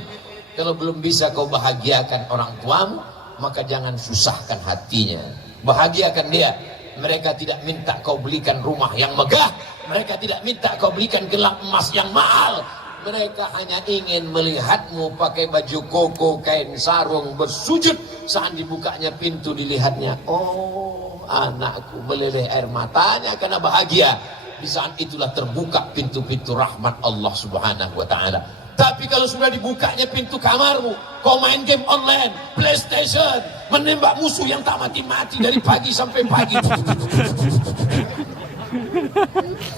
Kalau belum bisa kau bahagiakan orang tuamu, maka jangan susahkan hatinya. Bahagiakan dia. Mereka tidak minta kau belikan rumah yang megah, mereka tidak minta kau belikan gelang emas yang mahal. Mereka hanya ingin melihatmu pakai baju koko, kain sarung, bersujud. Saat dibukanya pintu, dilihatnya, oh anakku, meleleh air matanya karena bahagia. Di saat itulah terbuka pintu-pintu rahmat Allah Subhanahu wa Ta'ala. Tapi kalau sudah dibukanya pintu kamarmu, kau main game online, PlayStation, menembak musuh yang tak mati-mati dari pagi sampai pagi.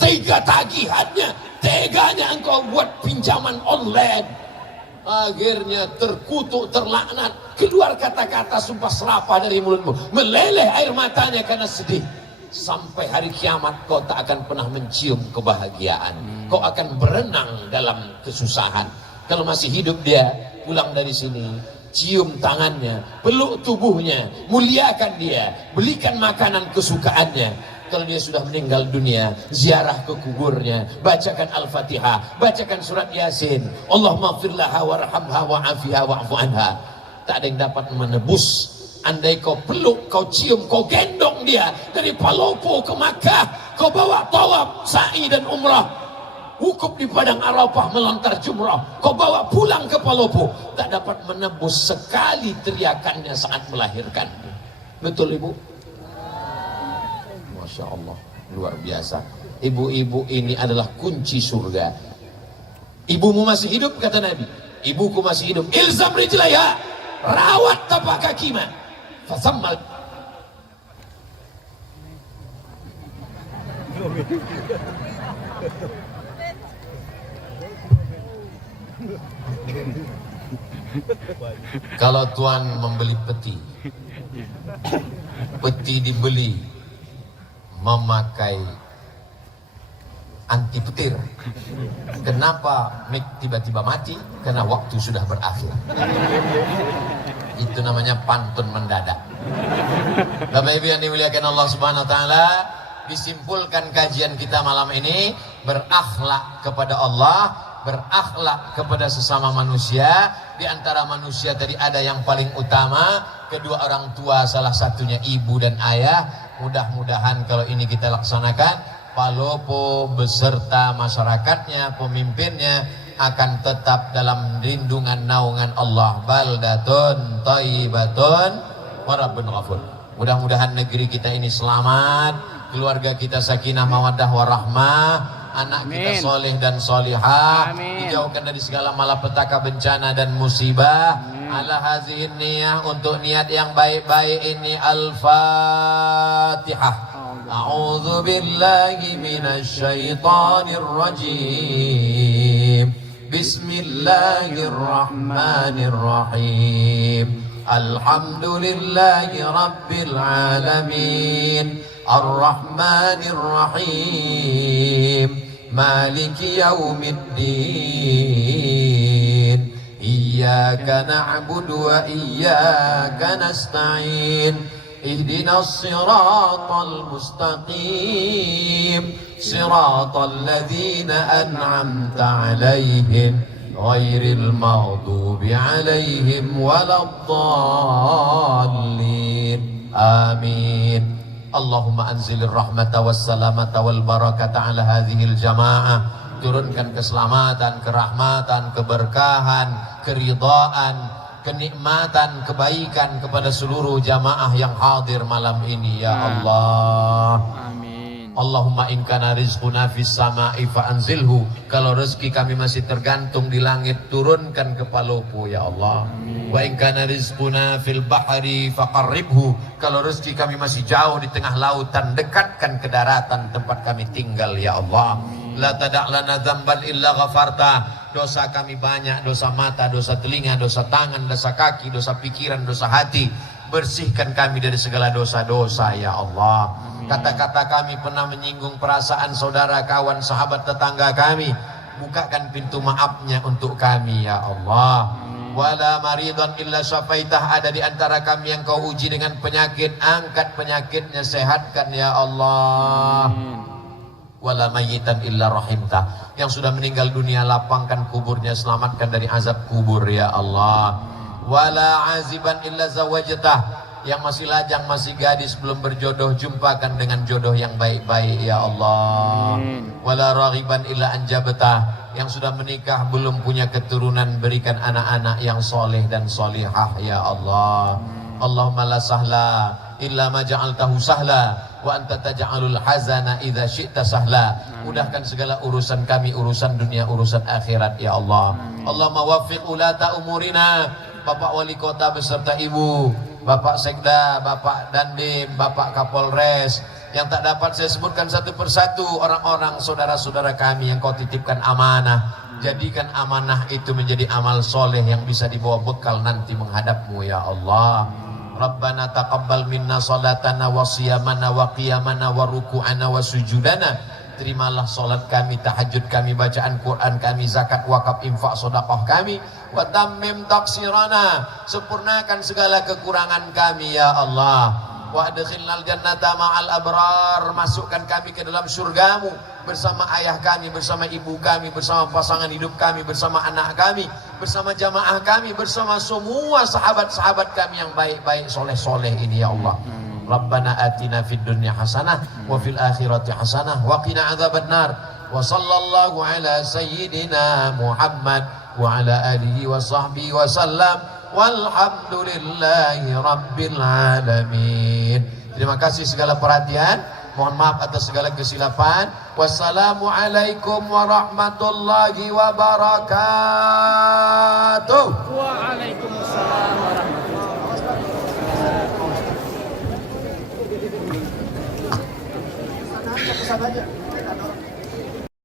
Tega tagihannya, teganya engkau buat pinjaman online. Akhirnya terkutuk, terlaknat keluar kata-kata sumpah serapah dari mulutmu, meleleh air matanya karena sedih. Sampai hari kiamat kau tak akan pernah mencium kebahagiaan. Kau akan berenang dalam kesusahan. Kalau masih hidup dia, pulang dari sini, cium tangannya, peluk tubuhnya, muliakan dia, belikan makanan kesukaannya. Kalau dia sudah meninggal dunia, ziarah ke kuburnya, bacakan Al-Fatihah, bacakan surat Yasin. Allahumma firlaha warhamha wa'afiha wa'fu anha. Tak ada yang dapat menebus. Andai kau peluk, kau cium, kau gendong dia dari Palopo ke Makkah, kau bawa tawaf, sa'i dan umrah, wukuf di padang Arafah, melontar jumrah, kau bawa pulang ke Palopo, tak dapat menebus sekali teriakannya saat melahirkan. Betul ibu? Masya Allah, luar biasa. Ibu-ibu ini adalah kunci surga. Ibumu masih hidup, kata Nabi. Ibuku masih hidup. Ilzam rijlaiha, rawat tapak kakinya. Fasammal. Kalau tuan membeli peti, peti dibeli memakai anti petir. Kenapa mic tiba-tiba mati? Karena waktu sudah berakhir. Itu namanya pantun mendadak. Bapak Ibu yang dimuliakan Allah Subhanahu wa taala, disimpulkan kajian kita malam ini, berakhlak kepada Allah, berakhlak kepada sesama manusia. Di antara manusia tadi ada yang paling utama, kedua orang tua, salah satunya ibu dan ayah. Mudah-mudahan kalau ini kita laksanakan, Palopo beserta masyarakatnya, pemimpinnya akan tetap dalam lindungan naungan Allah. Baldatun thayyibatun wa rabbun ghafur. Mudah-mudahan negeri kita ini selamat, keluarga kita sakinah mawaddah warahmah, anak kita soleh dan solihah, dijauhkan dari segala malapetaka, bencana dan musibah. Ala hazihin niyah, untuk niat yang baik-baik ini. Al-Fatihah. A'udzu billahi minasy syaithanir rajim. Bismillahirrahmanirrahim. Alhamdulillahi rabbil alamin. Ar-Rahmanir Rahim. Maliki yaumiddin. Iyyaka na'budu wa iyyaka nasta'in. Ihdinas siratal mustaqim. Siratal ladzina an'amta 'alaihim ghairil maghdubi 'alaihim waladdallin. Amin. Allahumma anzilir rahmata wassalamata wal barakata ala hadhil jamaah. Turunkan keselamatan, kerahmatan, keberkahan, keridhaan, kenikmatan, kebaikan kepada seluruh jamaah yang hadir malam ini ya Allah. Amin. Allahumma in kana rizquna fis sama'i fa anzilhu. Kalau rezeki kami masih tergantung di langit, turunkan ke Palopo ya Allah. Wa in kana rizquna fil bahri faqarribhu. Kalau rezeki kami masih jauh di tengah lautan, dekatkan ke daratan tempat kami tinggal ya Allah. La tada' lana dzamban illa ghafarta. Dosa kami banyak, dosa mata, dosa telinga, dosa tangan, dosa kaki, dosa pikiran, dosa hati. Bersihkan kami dari segala dosa-dosa ya Allah. Kata-kata kami pernah menyinggung perasaan saudara, kawan, sahabat, tetangga kami, bukakan pintu maafnya untuk kami ya Allah. Wala maridhan illa syafaitah. Ada di antara kami yang kau uji dengan penyakit, angkat penyakitnya, sehatkan ya Allah. Wala mayyitan illa rahimtah. Yang sudah meninggal dunia, lapangkan kuburnya, selamatkan dari azab kubur ya Allah. Wala aziban illa zawajtah. Yang masih lajang, masih gadis, belum berjodoh, jumpakan dengan jodoh yang baik-baik ya Allah. Wala raghiban illa anjabtah. Yang sudah menikah belum punya keturunan, berikan anak-anak yang soleh dan solihah ya Allah. Allahumma la sahla illa ma ja'altahu sahla wa anta taj'alul hazana idza syi'ta sahla. Mudahkan segala urusan kami, urusan dunia, urusan akhirat ya Allah. Allahumma waffiq ulata umurina. Bapak Wali Kota beserta Ibu, Bapak Sekda, Bapak Dandim, Bapak Kapolres, yang tak dapat saya sebutkan satu persatu, orang-orang saudara-saudara kami yang kau titipkan amanah Jadikan amanah itu menjadi amal soleh yang bisa dibawa bekal nanti menghadapmu ya Allah. Rabbana taqabbal minna salatana wa siyamana wa qiyamana wa ruku'ana wa sujudana. Terimalah salat kami, tahajud kami, bacaan Quran kami, zakat, wakaf, infak, sedekah kami. Wa tammim taqsirana, sempurnakan segala kekurangan kami ya Allah. Wa adkhilnal jannata ma'al abrar, masukkan kami ke dalam surgamu bersama ayah kami, bersama ibu kami, bersama pasangan hidup kami, bersama anak kami, bersama jamaah kami, bersama semua sahabat-sahabat kami yang baik-baik, soleh-soleh ini ya Allah. Rabbana atina fid dunya hasanah wa fil akhirati hasanah wa qina adzabannar. Wa sallallahu ala sayyidina Muhammad wa ala alihi wa sahbihi wa sallam. Walhamdulillahi rabbil alamin. Terima kasih segala perhatian. Mohon maaf atas segala kesilapan. Wassalamualaikum warahmatullahi wabarakatuh. Waalaikumsalam warahmatullahi wabarakatuh.